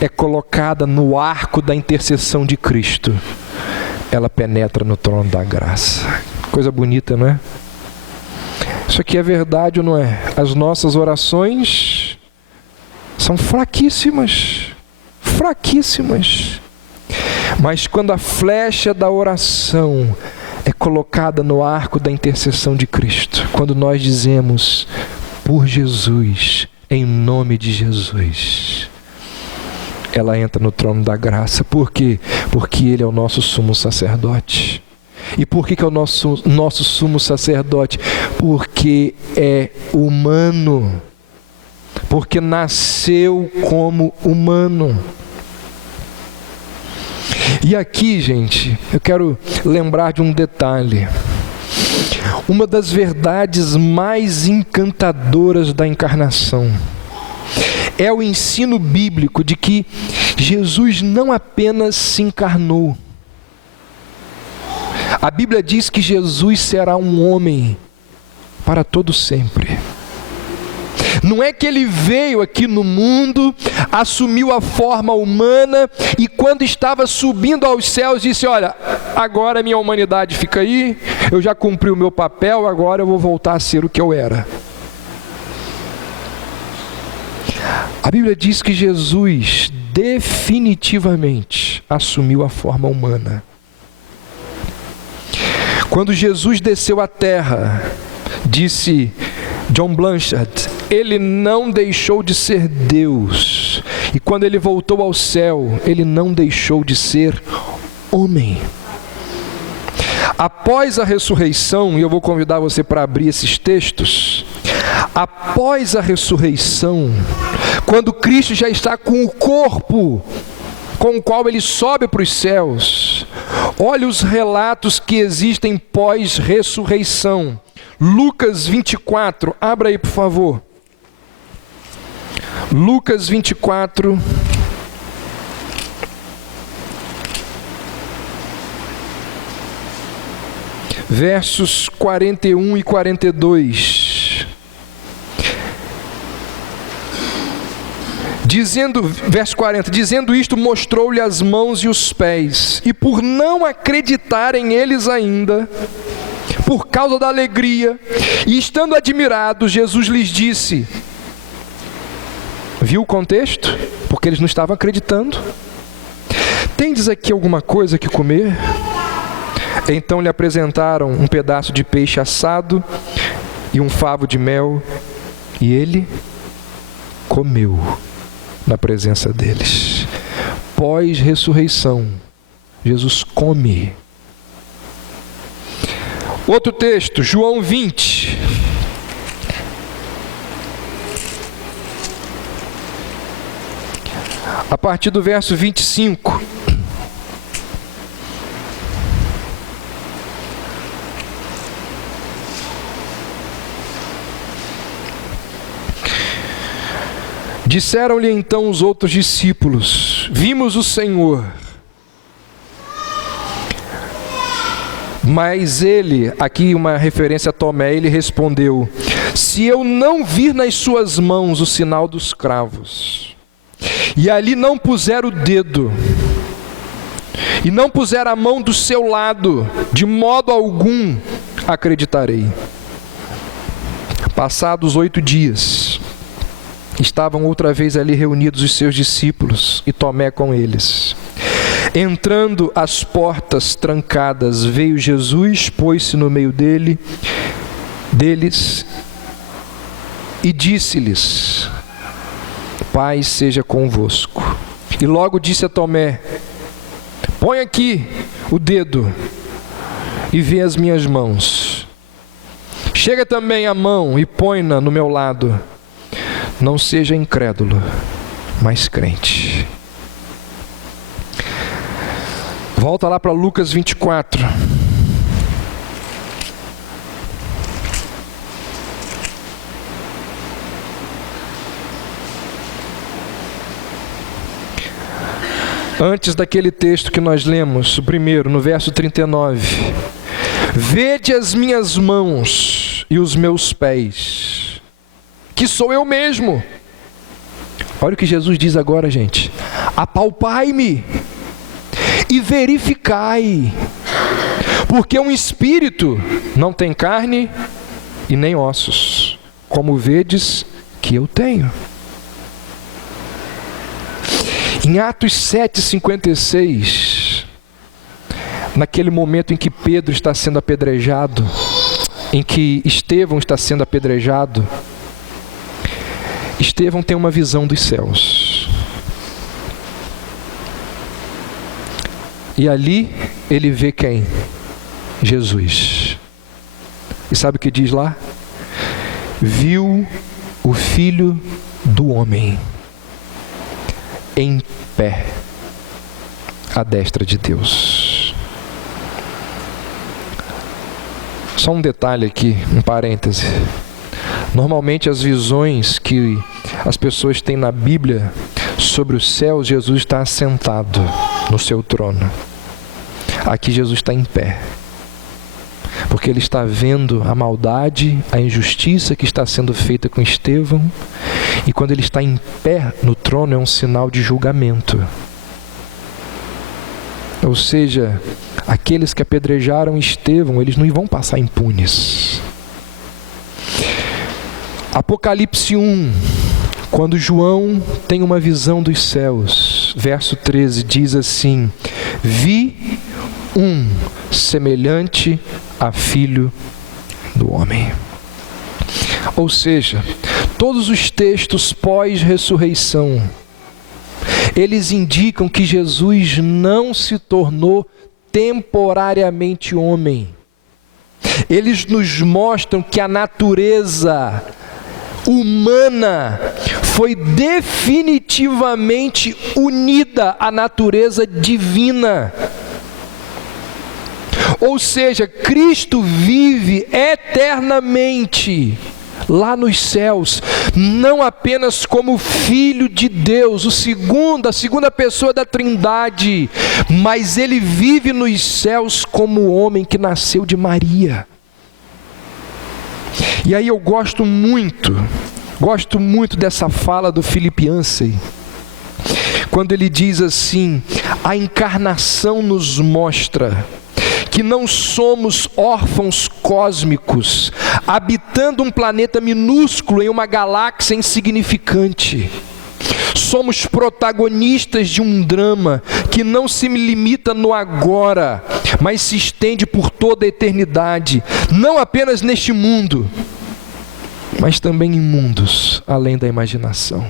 é colocada no arco da intercessão de Cristo, ela penetra no trono da graça. Coisa bonita, não é? Isso aqui é verdade ou não é? As nossas orações são fraquíssimas. Fraquíssimas. Mas quando a flecha da oração é colocada no arco da intercessão de Cristo, quando nós dizemos por Jesus, em nome de Jesus, ela entra no trono da graça. Por quê? Porque Ele é o nosso sumo sacerdote. E por que é o nosso sumo sacerdote? Porque é humano. Porque nasceu como humano. E aqui, gente, eu quero lembrar de um detalhe. Uma das verdades mais encantadoras da encarnação é o ensino bíblico de que Jesus não apenas se encarnou. A Bíblia diz que Jesus será um homem para todo sempre. Não é que ele veio aqui no mundo, assumiu a forma humana e quando estava subindo aos céus disse: olha, agora minha humanidade fica aí, eu já cumpri o meu papel, agora eu vou voltar a ser o que eu era. A Bíblia diz que Jesus definitivamente assumiu a forma humana. Quando Jesus desceu à terra, disse John Blanchard, ele não deixou de ser Deus. E quando ele voltou ao céu, ele não deixou de ser homem. Após a ressurreição, e eu vou convidar você para abrir esses textos, após a ressurreição, quando Cristo já está com o corpo com o qual ele sobe para os céus, olha os relatos que existem pós-ressurreição. Lucas 24, abra aí por favor. Lucas 24, versos 41 e 42. Verso 40, dizendo isto, mostrou-lhe as mãos e os pés, e por não acreditarem eles ainda, por causa da alegria, e estando admirados, Jesus lhes disse, viu o contexto? Porque eles não estavam acreditando. Tendes aqui alguma coisa que comer? Então lhe apresentaram um pedaço de peixe assado e um favo de mel, e ele comeu na presença deles. Pós-ressurreição, Jesus come. Outro texto, João 20. A partir do verso 25. Disseram-lhe então os outros discípulos: vimos o Senhor. Mas ele, aqui uma referência a Tomé, ele respondeu: se eu não vir nas suas mãos o sinal dos cravos, e ali não puser o dedo, e não puser a mão do seu lado, de modo algum acreditarei. Passados 8 dias, Estavam outra vez ali reunidos os seus discípulos e Tomé com eles. Entrando as portas trancadas, veio Jesus, pôs-se no meio deles e disse-lhes: paz seja convosco. E logo disse a Tomé: põe aqui o dedo e vê as minhas mãos. Chega também a mão e põe-na no meu lado. Não seja incrédulo, mas crente. Volta lá para Lucas 24. Antes daquele texto que nós lemos, o primeiro, no verso 39. Vede as minhas mãos e os meus pés, que sou eu mesmo. Olha o que Jesus diz agora, gente. Apalpai-me e verificai, porque um espírito não tem carne e nem ossos, como vedes que eu tenho. Em Atos 7,56, naquele momento em que Pedro está sendo apedrejado, em que Estevão está sendo apedrejado, Estevão tem uma visão dos céus. E ali ele vê quem? Jesus. E sabe o que diz lá? Viu o Filho do Homem em pé à destra de Deus. Só um detalhe aqui, um parêntese. Normalmente as visões que as pessoas têm na Bíblia sobre os céus, Jesus está assentado no seu trono. Aqui Jesus está em pé, porque ele está vendo a maldade, a injustiça que está sendo feita com Estevão, e quando ele está em pé no trono é um sinal de julgamento. Ou seja, aqueles que apedrejaram Estevão, eles não vão passar impunes. Apocalipse 1, quando João tem uma visão dos céus, verso 13, diz assim: vi um semelhante a Filho do Homem. Ou seja, todos os textos pós-ressurreição, eles indicam que Jesus não se tornou temporariamente homem. Eles nos mostram que a natureza humana foi definitivamente unida à natureza divina. Ou seja, Cristo vive eternamente lá nos céus, não apenas como Filho de Deus, a segunda pessoa da Trindade, mas ele vive nos céus como homem que nasceu de Maria. E aí eu gosto muito dessa fala do Philip Yancey, quando ele diz assim: a encarnação nos mostra que não somos órfãos cósmicos, habitando um planeta minúsculo em uma galáxia insignificante. Somos protagonistas de um drama que não se limita no agora, mas se estende por toda a eternidade, não apenas neste mundo, mas também em mundos além da imaginação.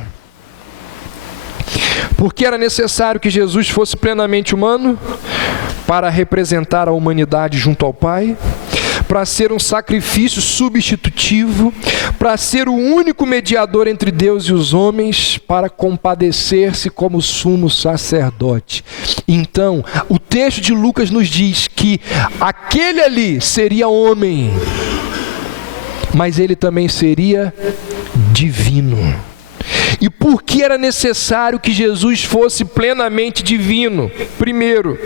Porque era necessário que Jesus fosse plenamente humano para representar a humanidade junto ao Pai, para ser um sacrifício substitutivo, para ser o único mediador entre Deus e os homens, para compadecer-se como sumo sacerdote. Então, o texto de Lucas nos diz que aquele ali seria homem, mas ele também seria divino. E por que era necessário que Jesus fosse plenamente divino? Primeiro,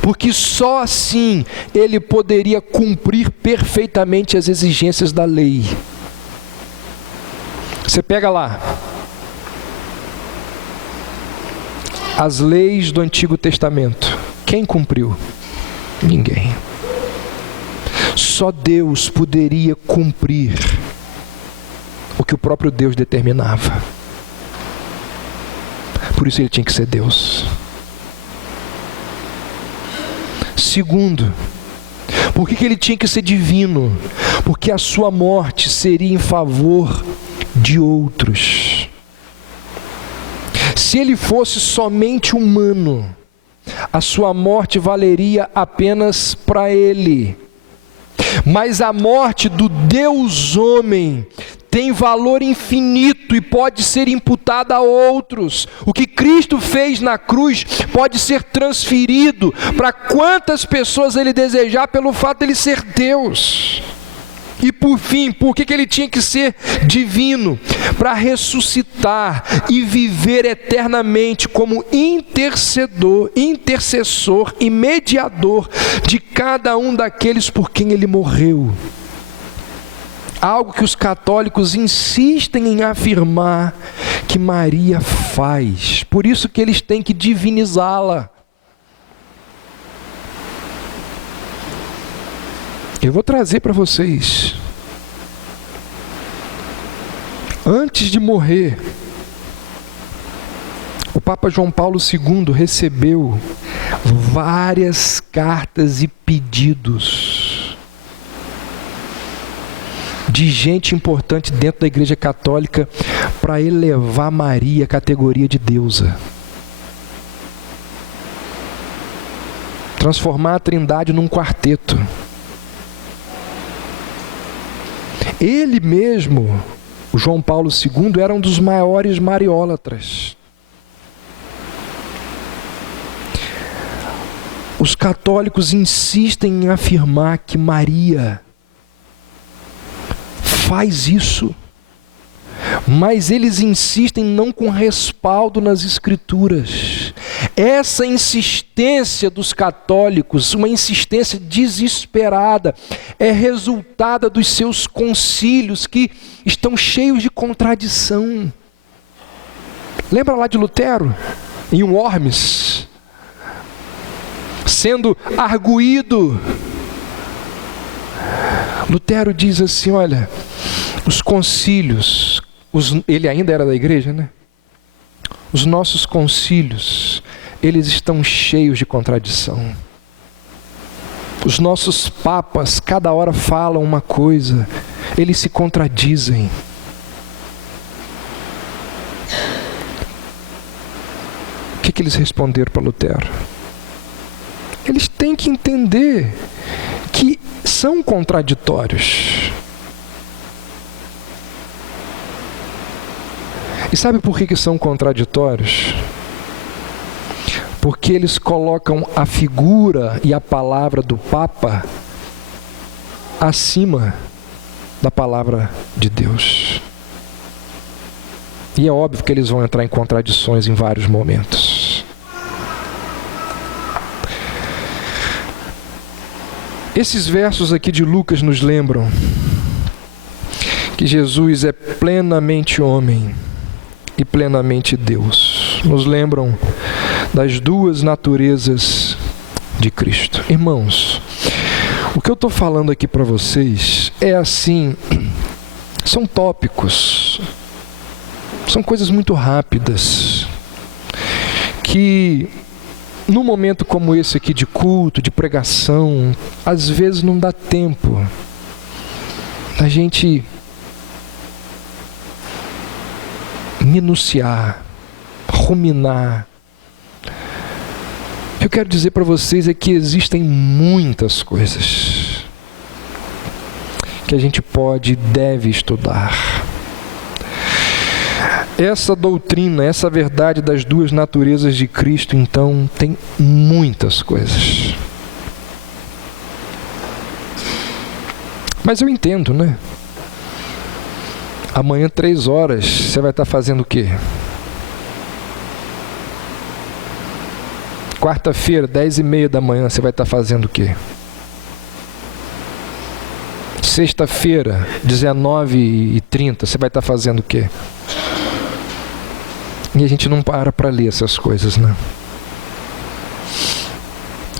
porque só assim ele poderia cumprir perfeitamente as exigências da lei. Você pega lá as leis do Antigo Testamento. Quem cumpriu? Ninguém. Só Deus poderia cumprir o que o próprio Deus determinava. Por isso ele tinha que ser Deus. Segundo, por que ele tinha que ser divino? Porque a sua morte seria em favor de outros. Se ele fosse somente humano, a sua morte valeria apenas para ele. Mas a morte do Deus homem tem valor infinito e pode ser imputada a outros. O que Cristo fez na cruz pode ser transferido para quantas pessoas ele desejar pelo fato de ele ser Deus. E por fim, por que ele tinha que ser divino? Para ressuscitar e viver eternamente como intercessor e mediador de cada um daqueles por quem ele morreu. Algo que os católicos insistem em afirmar que Maria faz. Por isso que eles têm que divinizá-la. Eu vou trazer para vocês. Antes de morrer, o Papa João Paulo II recebeu várias cartas e pedidos de gente importante dentro da Igreja Católica para elevar Maria à categoria de deusa. Transformar a Trindade num quarteto. Ele mesmo, o João Paulo II, era um dos maiores mariólatras. Os católicos insistem em afirmar que Maria faz isso, mas eles insistem não com respaldo nas Escrituras. Essa insistência dos católicos, uma insistência desesperada, é resultada dos seus concílios que estão cheios de contradição. Lembra lá de Lutero, em Worms, sendo arguído? Lutero diz assim, olha, os concílios, ele ainda era da igreja, né? Os nossos concílios, eles estão cheios de contradição. Os nossos papas, cada hora falam uma coisa, eles se contradizem. O que eles responderam para Lutero? Eles têm que entender que são contraditórios. E sabe por que são contraditórios? Porque eles colocam a figura e a palavra do Papa acima da palavra de Deus. E é óbvio que eles vão entrar em contradições em vários momentos. Esses versos aqui de Lucas nos lembram que Jesus é plenamente homem e plenamente Deus. Nos lembram das duas naturezas de Cristo. Irmãos, o que eu estou falando aqui para vocês é assim, são tópicos, são coisas muito rápidas, que num momento como esse aqui de culto, de pregação, às vezes não dá tempo a gente minuciar, ruminar. O que eu quero dizer para vocês é que existem muitas coisas que a gente pode e deve estudar. Essa doutrina, essa verdade das duas naturezas de Cristo, então, tem muitas coisas. Mas eu entendo, né? Amanhã, 3 horas, você vai estar fazendo o quê? Quarta-feira, 10h30 da manhã, você vai estar fazendo o quê? Sexta-feira, 19h30, você vai estar fazendo o quê? E a gente não para ler essas coisas, né?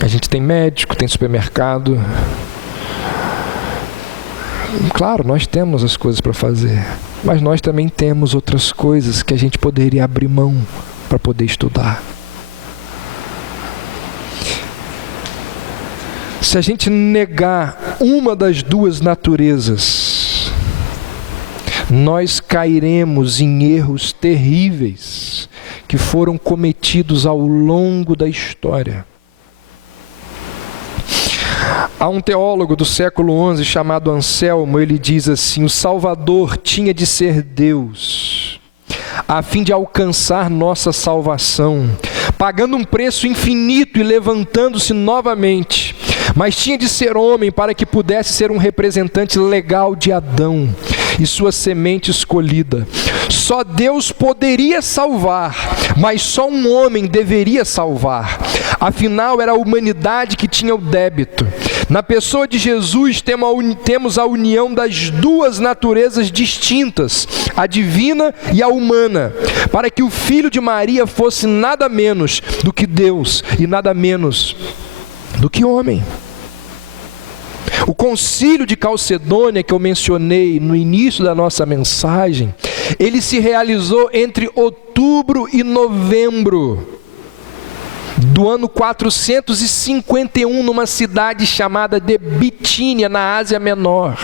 A gente tem médico, tem supermercado, Claro, nós temos as coisas para fazer, mas nós também temos outras coisas que a gente poderia abrir mão para poder estudar. Se a gente negar uma das duas naturezas, nós cairemos em erros terríveis que foram cometidos ao longo da história. Há um teólogo do século XI chamado Anselmo, ele diz assim: o Salvador tinha de ser Deus, a fim de alcançar nossa salvação, pagando um preço infinito e levantando-se novamente, mas tinha de ser homem para que pudesse ser um representante legal de Adão e sua semente escolhida. Só Deus poderia salvar, mas só um homem deveria salvar. Afinal, era a humanidade que tinha o débito. Na pessoa de Jesus temos a união das duas naturezas distintas, a divina e a humana, para que o filho de Maria fosse nada menos do que Deus e nada menos do que homem. O concílio de Calcedônia, que eu mencionei no início da nossa mensagem, ele se realizou entre outubro e novembro do ano 451, numa cidade chamada de Bitínia, na Ásia Menor.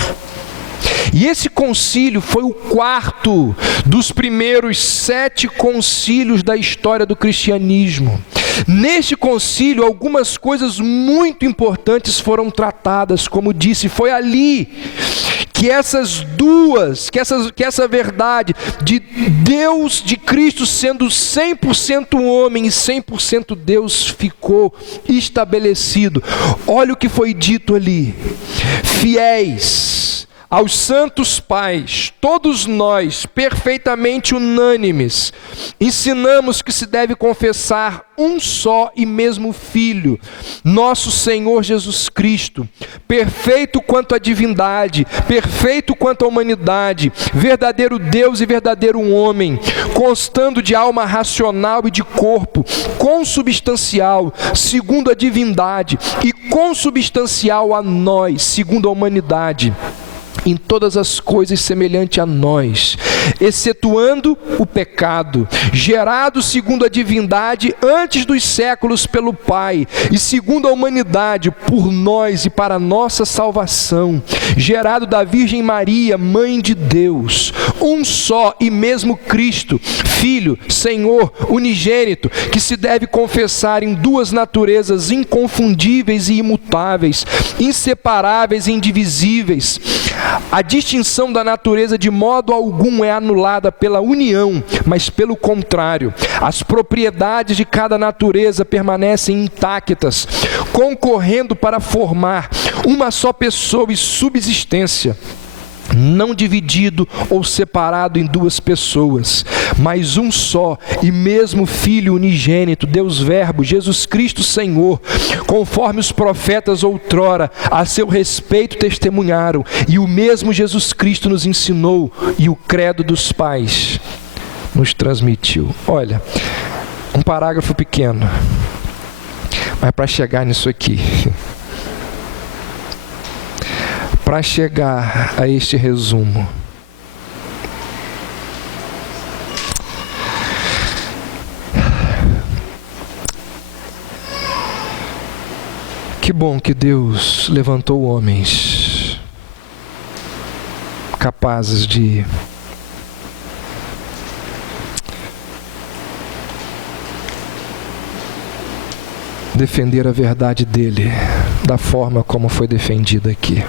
E esse concílio foi o quarto dos primeiros 7 concílios da história do cristianismo. Neste concílio, algumas coisas muito importantes foram tratadas. Como disse, foi ali que que essa verdade de Deus, de Cristo sendo 100% homem e 100% Deus, ficou estabelecido. Olha o que foi dito ali: fiéis aos santos pais, todos nós, perfeitamente unânimes, ensinamos que se deve confessar um só e mesmo Filho, nosso Senhor Jesus Cristo, perfeito quanto à divindade, perfeito quanto à humanidade, verdadeiro Deus e verdadeiro homem, constando de alma racional e de corpo, consubstancial, segundo a divindade, e consubstancial a nós, segundo a humanidade, em todas as coisas semelhante a nós, excetuando o pecado, gerado segundo a divindade antes dos séculos pelo Pai, e segundo a humanidade por nós e para nossa salvação, gerado da Virgem Maria, Mãe de Deus, um só e mesmo Cristo, Filho, Senhor, unigênito, que se deve confessar em duas naturezas inconfundíveis e imutáveis, inseparáveis e indivisíveis. A distinção da natureza de modo algum é anulada pela união, mas pelo contrário, as propriedades de cada natureza permanecem intactas, concorrendo para formar uma só pessoa e subsistência, não dividido ou separado em duas pessoas, mas um só e mesmo Filho unigênito, Deus Verbo, Jesus Cristo Senhor, conforme os profetas outrora a seu respeito testemunharam, e o mesmo Jesus Cristo nos ensinou, e o credo dos pais nos transmitiu. Olha, um parágrafo pequeno, mas para chegar nisso aqui, para chegar a este resumo, que bom que Deus levantou homens capazes de defender a verdade dele da forma como foi defendida aqui.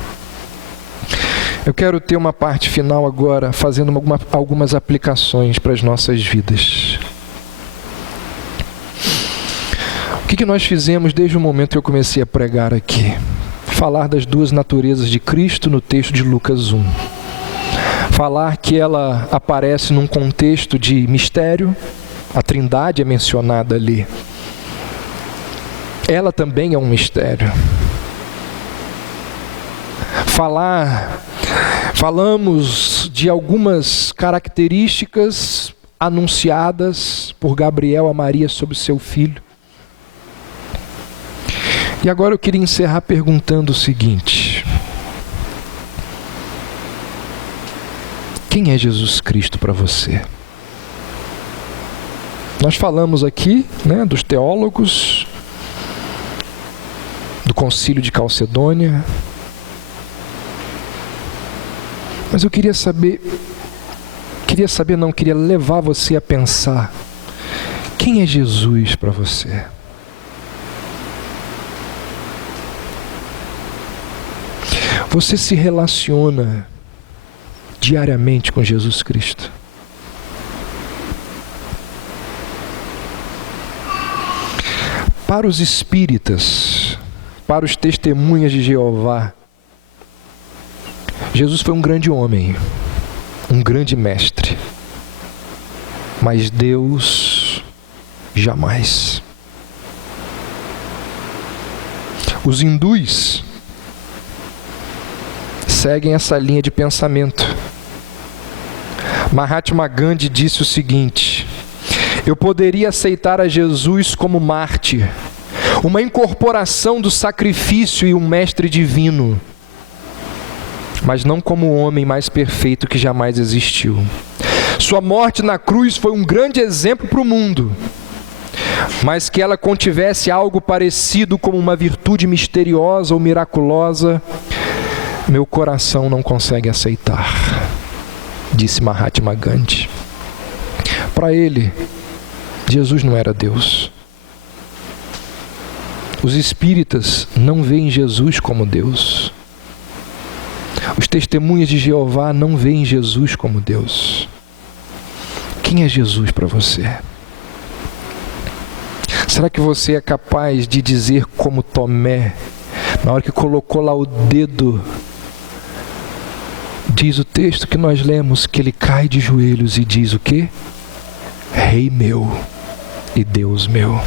Eu quero ter uma parte final agora, fazendo algumas aplicações para as nossas vidas. O que nós fizemos desde o momento que eu comecei a pregar aqui? Falar das duas naturezas de Cristo no texto de Lucas 1. Falar que ela aparece num contexto de mistério, a Trindade é mencionada ali. Ela também é um mistério. Falamos de algumas características anunciadas por Gabriel a Maria sobre seu filho. E agora eu queria encerrar perguntando o seguinte: Quem é Jesus Cristo para você? Nós falamos aqui, dos teólogos, do Concílio de Calcedônia, mas eu queria levar você a pensar, quem é Jesus para você? Você se relaciona diariamente com Jesus Cristo? Para os espíritas, para os testemunhas de Jeová, Jesus foi um grande homem, um grande mestre, mas Deus jamais. Os hindus seguem essa linha de pensamento. Mahatma Gandhi disse o seguinte: eu poderia aceitar a Jesus como mártir, uma incorporação do sacrifício e um mestre divino, mas não como o homem mais perfeito que jamais existiu. Sua morte na cruz foi um grande exemplo para o mundo, mas que ela contivesse algo parecido como uma virtude misteriosa ou miraculosa, meu coração não consegue aceitar, disse Mahatma Gandhi. Para ele, Jesus não era Deus. Os espíritas não veem Jesus como Deus. Os testemunhas de Jeová não veem Jesus como Deus. Quem é Jesus para você? Será que você é capaz de dizer como Tomé, na hora que colocou lá o dedo, diz o texto que nós lemos, que ele cai de joelhos e diz o quê? Rei meu e Deus meu.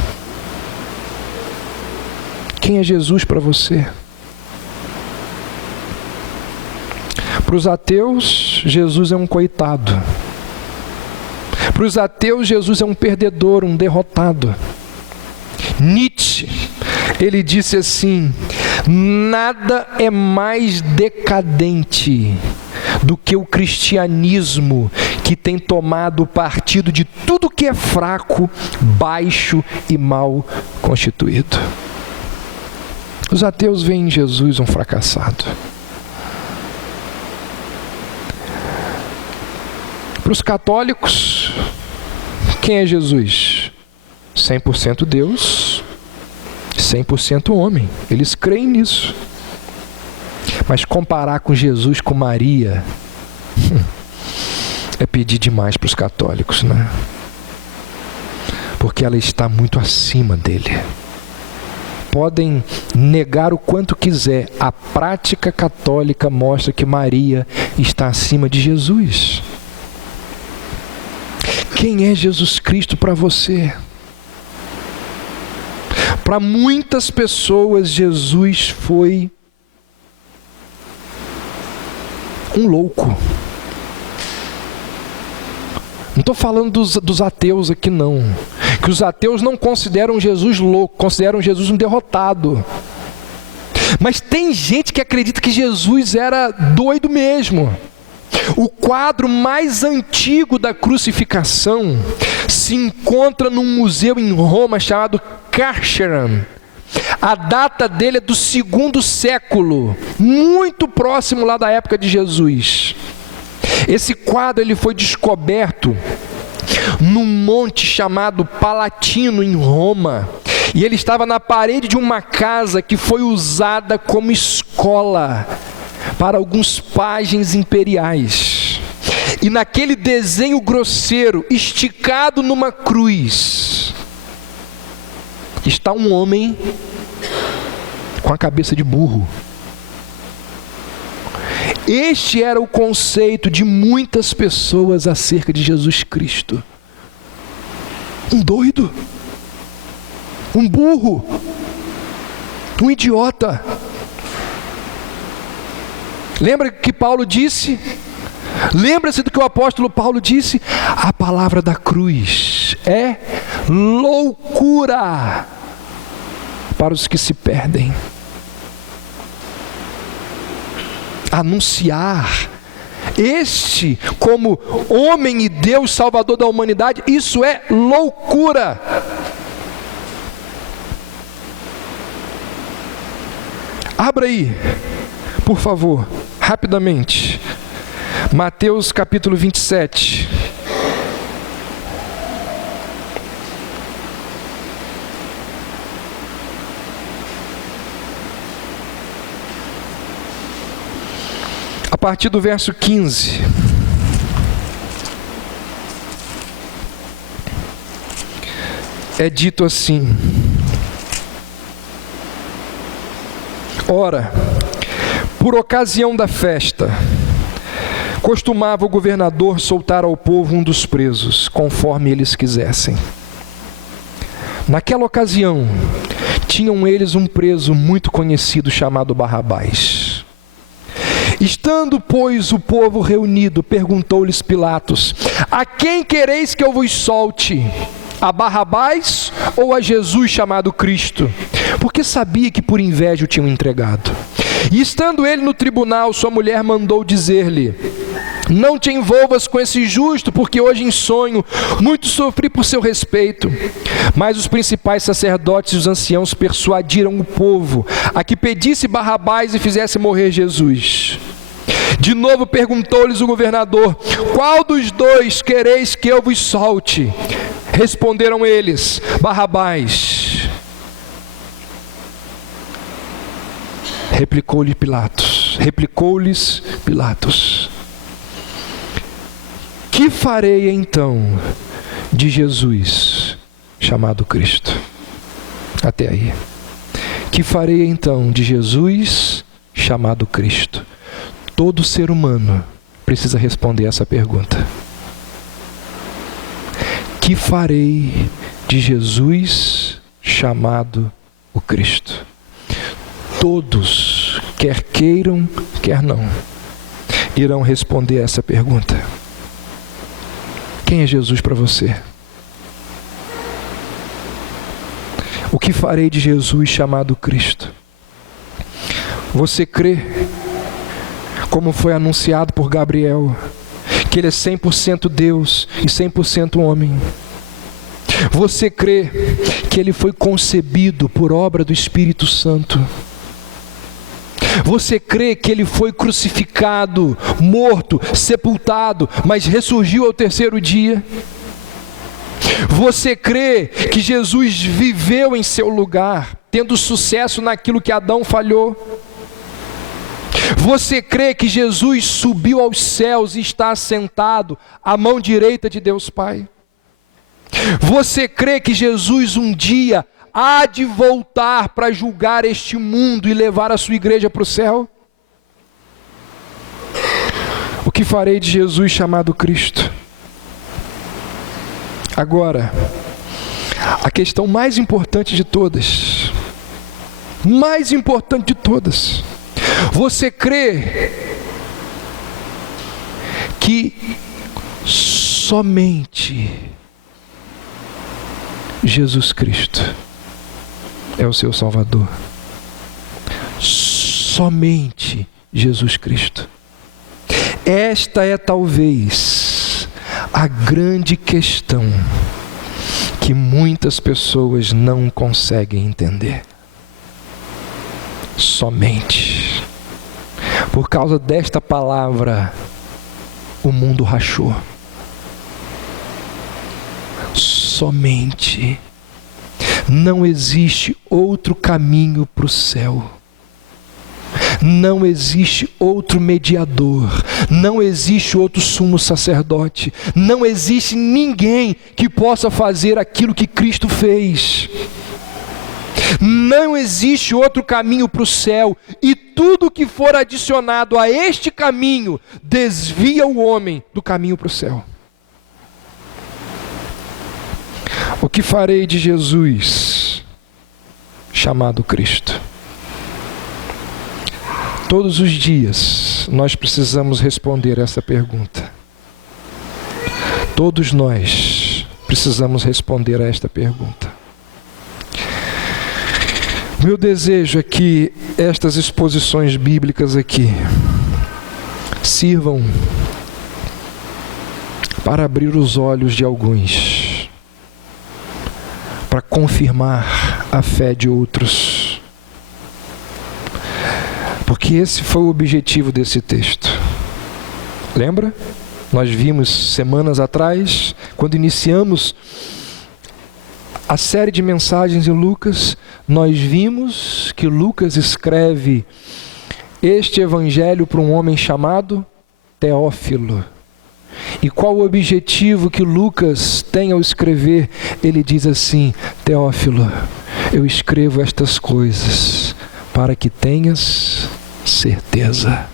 Quem é Jesus para você? Para os ateus, Jesus é um coitado. Para os ateus, Jesus é um perdedor, um derrotado. Nietzsche, ele disse assim: nada é mais decadente do que o cristianismo que tem tomado partido de tudo que é fraco, baixo e mal constituído. Os ateus veem em Jesus um fracassado. Para os católicos, quem é Jesus? 100% Deus, 100% homem. Eles creem nisso. Mas comparar com Jesus, com Maria, é pedir demais para os católicos, né? Porque ela está muito acima dele. Podem negar o quanto quiser, a prática católica mostra que Maria está acima de Jesus. Quem é Jesus Cristo para você? Para muitas pessoas, Jesus foi um louco. Não estou falando dos ateus aqui não. Que os ateus não consideram Jesus louco, consideram Jesus um derrotado. Mas tem gente que acredita que Jesus era doido mesmo. O quadro mais antigo da crucificação se encontra num museu em Roma chamado Carcharan. A data dele é do 2º século, muito próximo lá da época de Jesus. Esse quadro ele foi descoberto num monte chamado Palatino, em Roma. E ele estava na parede de uma casa que foi usada como escola para alguns pajens imperiais. E naquele desenho grosseiro, esticado numa cruz, está um homem com a cabeça de burro. Este era o conceito de muitas pessoas acerca de Jesus Cristo. Um doido, um burro, um idiota. Lembra que Paulo disse? Lembra-se do que o apóstolo Paulo disse? A palavra da cruz é loucura para os que se perdem. Anunciar este como homem e Deus, Salvador da humanidade, isso é loucura. Abra aí, por favor, rapidamente, Mateus capítulo 27. A partir do verso 15. É dito assim: ora, por ocasião da festa, costumava o governador soltar ao povo um dos presos, conforme eles quisessem. Naquela ocasião, tinham eles um preso muito conhecido chamado Barrabás. Estando, pois, o povo reunido, perguntou-lhes Pilatos: a quem quereis que eu vos solte? A Barrabás ou a Jesus chamado Cristo? Porque sabia que por inveja o tinham entregado. E estando ele no tribunal, sua mulher mandou dizer-lhe: não te envolvas com esse justo, porque hoje em sonho muito sofri por seu respeito. Mas os principais sacerdotes e os anciãos persuadiram o povo a que pedisse Barrabás e fizesse morrer Jesus. De novo perguntou-lhes o governador: qual dos dois quereis que eu vos solte? Responderam eles: Barrabás. Replicou-lhes Pilatos: que farei então de Jesus chamado Cristo? Até aí. Que farei então de Jesus chamado Cristo? Todo ser humano precisa responder essa pergunta. Que farei de Jesus chamado o Cristo? Todos, quer queiram, quer não, irão responder essa pergunta. Quem é Jesus para você? O que farei de Jesus chamado Cristo? Você crê, como foi anunciado por Gabriel, que ele é 100% Deus e 100% homem? Você crê que ele foi concebido por obra do Espírito Santo? Você crê que ele foi crucificado, morto, sepultado, mas ressurgiu ao terceiro dia? Você crê que Jesus viveu em seu lugar, tendo sucesso naquilo que Adão falhou? Você crê que Jesus subiu aos céus e está assentado à mão direita de Deus Pai? Você crê que Jesus um dia há de voltar para julgar este mundo e levar a sua igreja para o céu? O que farei de Jesus chamado Cristo? Agora, a questão mais importante de todas, você crê que somente Jesus Cristo é o seu Salvador? Somente Jesus Cristo. Esta é talvez a grande questão que muitas pessoas não conseguem entender. Somente. Por causa desta palavra, o mundo rachou. Somente. Não existe outro caminho para o céu. Não existe outro mediador. Não existe outro sumo sacerdote. Não existe ninguém que possa fazer aquilo que Cristo fez. Não existe outro caminho para o céu. E tudo que for adicionado a este caminho desvia o homem do caminho para o céu. O que farei de Jesus chamado Cristo? Todos os dias nós precisamos responder essa pergunta. Todos nós precisamos responder a esta pergunta. Meu desejo é que estas exposições bíblicas aqui sirvam para abrir os olhos de alguns, para confirmar a fé de outros. Porque esse foi o objetivo desse texto. Lembra? Nós vimos semanas atrás, quando iniciamos a série de mensagens em Lucas, nós vimos que Lucas escreve este evangelho para um homem chamado Teófilo. E qual o objetivo que Lucas tem ao escrever? Ele diz assim: Teófilo, eu escrevo estas coisas para que tenhas certeza.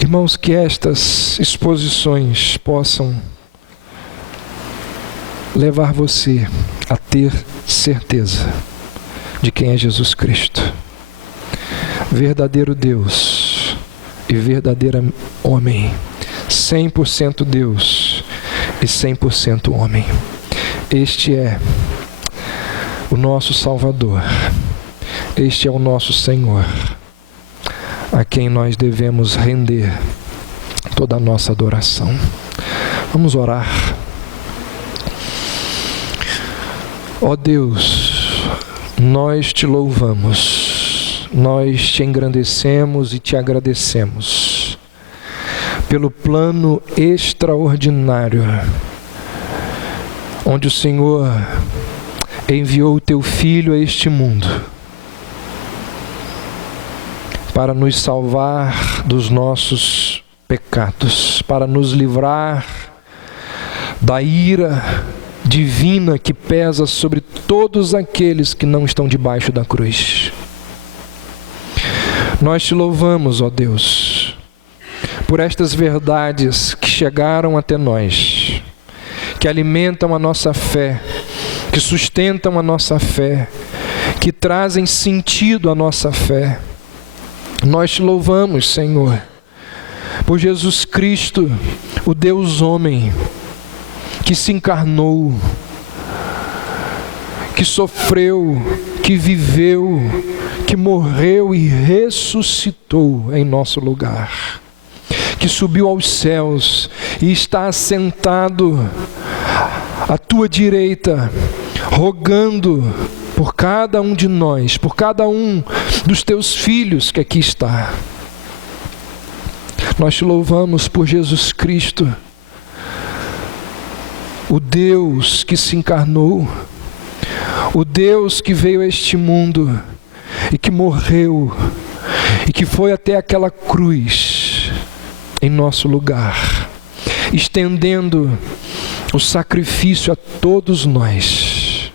Irmãos, que estas exposições possam levar você a ter certeza de quem é Jesus Cristo, verdadeiro Deus e verdadeiro homem, 100% Deus e 100% homem. Este é o nosso Salvador, este é o nosso Senhor, a quem nós devemos render toda a nossa adoração. Vamos orar. Ó Deus, nós te louvamos, nós te engrandecemos e te agradecemos pelo plano extraordinário, onde o Senhor enviou o teu Filho a este mundo para nos salvar dos nossos pecados, para nos livrar da ira divina que pesa sobre todos aqueles que não estão debaixo da cruz. Nós te louvamos, ó Deus, por estas verdades que chegaram até nós, que alimentam a nossa fé, que sustentam a nossa fé, que trazem sentido à nossa fé. Nós te louvamos, Senhor, por Jesus Cristo, o Deus homem, que se encarnou, que sofreu, que viveu, que morreu e ressuscitou em nosso lugar, que subiu aos céus e está assentado à tua direita, rogando por cada um de nós, por cada um dos teus filhos que aqui está. Nós te louvamos por Jesus Cristo, o Deus que se encarnou, o Deus que veio a este mundo e que morreu e que foi até aquela cruz em nosso lugar, estendendo o sacrifício a todos nós.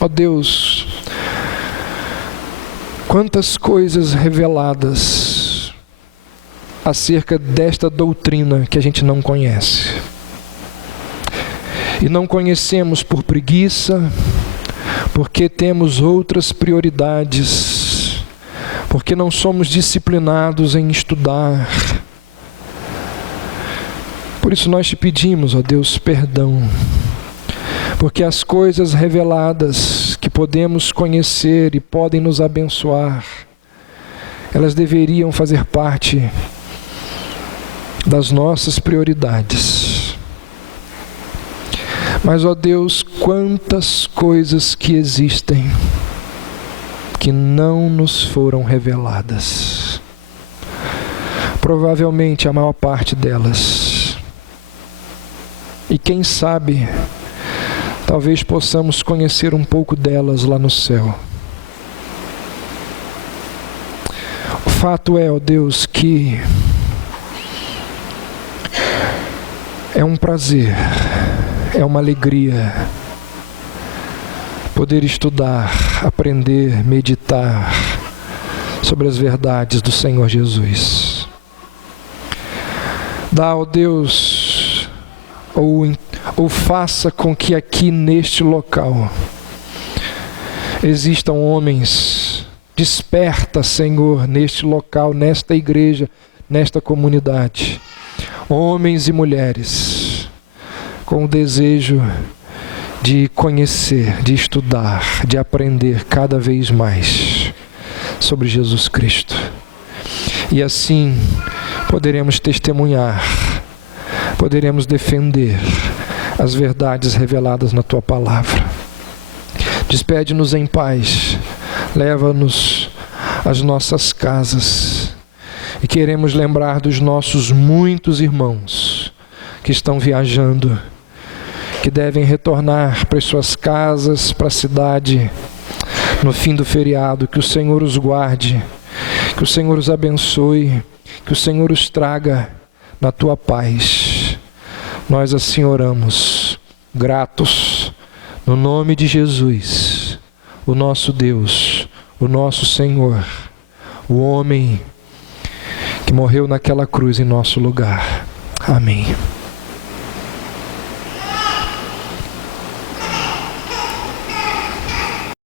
Ó Deus, quantas coisas reveladas acerca desta doutrina que a gente não conhece. E não conhecemos por preguiça, porque temos outras prioridades, porque não somos disciplinados em estudar. Por isso nós te pedimos, ó Deus, perdão, porque as coisas reveladas que podemos conhecer e podem nos abençoar, elas deveriam fazer parte das nossas prioridades. Mas, ó Deus, quantas coisas que existem que não nos foram reveladas. Provavelmente a maior parte delas. E quem sabe, talvez possamos conhecer um pouco delas lá no céu. O fato é, ó Deus, que é um prazer, é uma alegria poder estudar, aprender, meditar sobre as verdades do Senhor Jesus. Dá, ó Deus, ou faça com que aqui neste local existam homens, desperta, Senhor, neste local, nesta igreja, nesta comunidade, homens e mulheres com o desejo de conhecer, de estudar, de aprender cada vez mais sobre Jesus Cristo. E assim poderemos testemunhar, poderemos defender as verdades reveladas na Tua palavra. Despede-nos em paz, leva-nos às nossas casas e queremos lembrar dos nossos muitos irmãos que estão viajando, que devem retornar para as suas casas, para a cidade, no fim do feriado. Que o Senhor os guarde, que o Senhor os abençoe, que o Senhor os traga na Tua paz. Nós assim oramos, gratos, no nome de Jesus, o nosso Deus, o nosso Senhor, o homem que morreu naquela cruz em nosso lugar. Amém.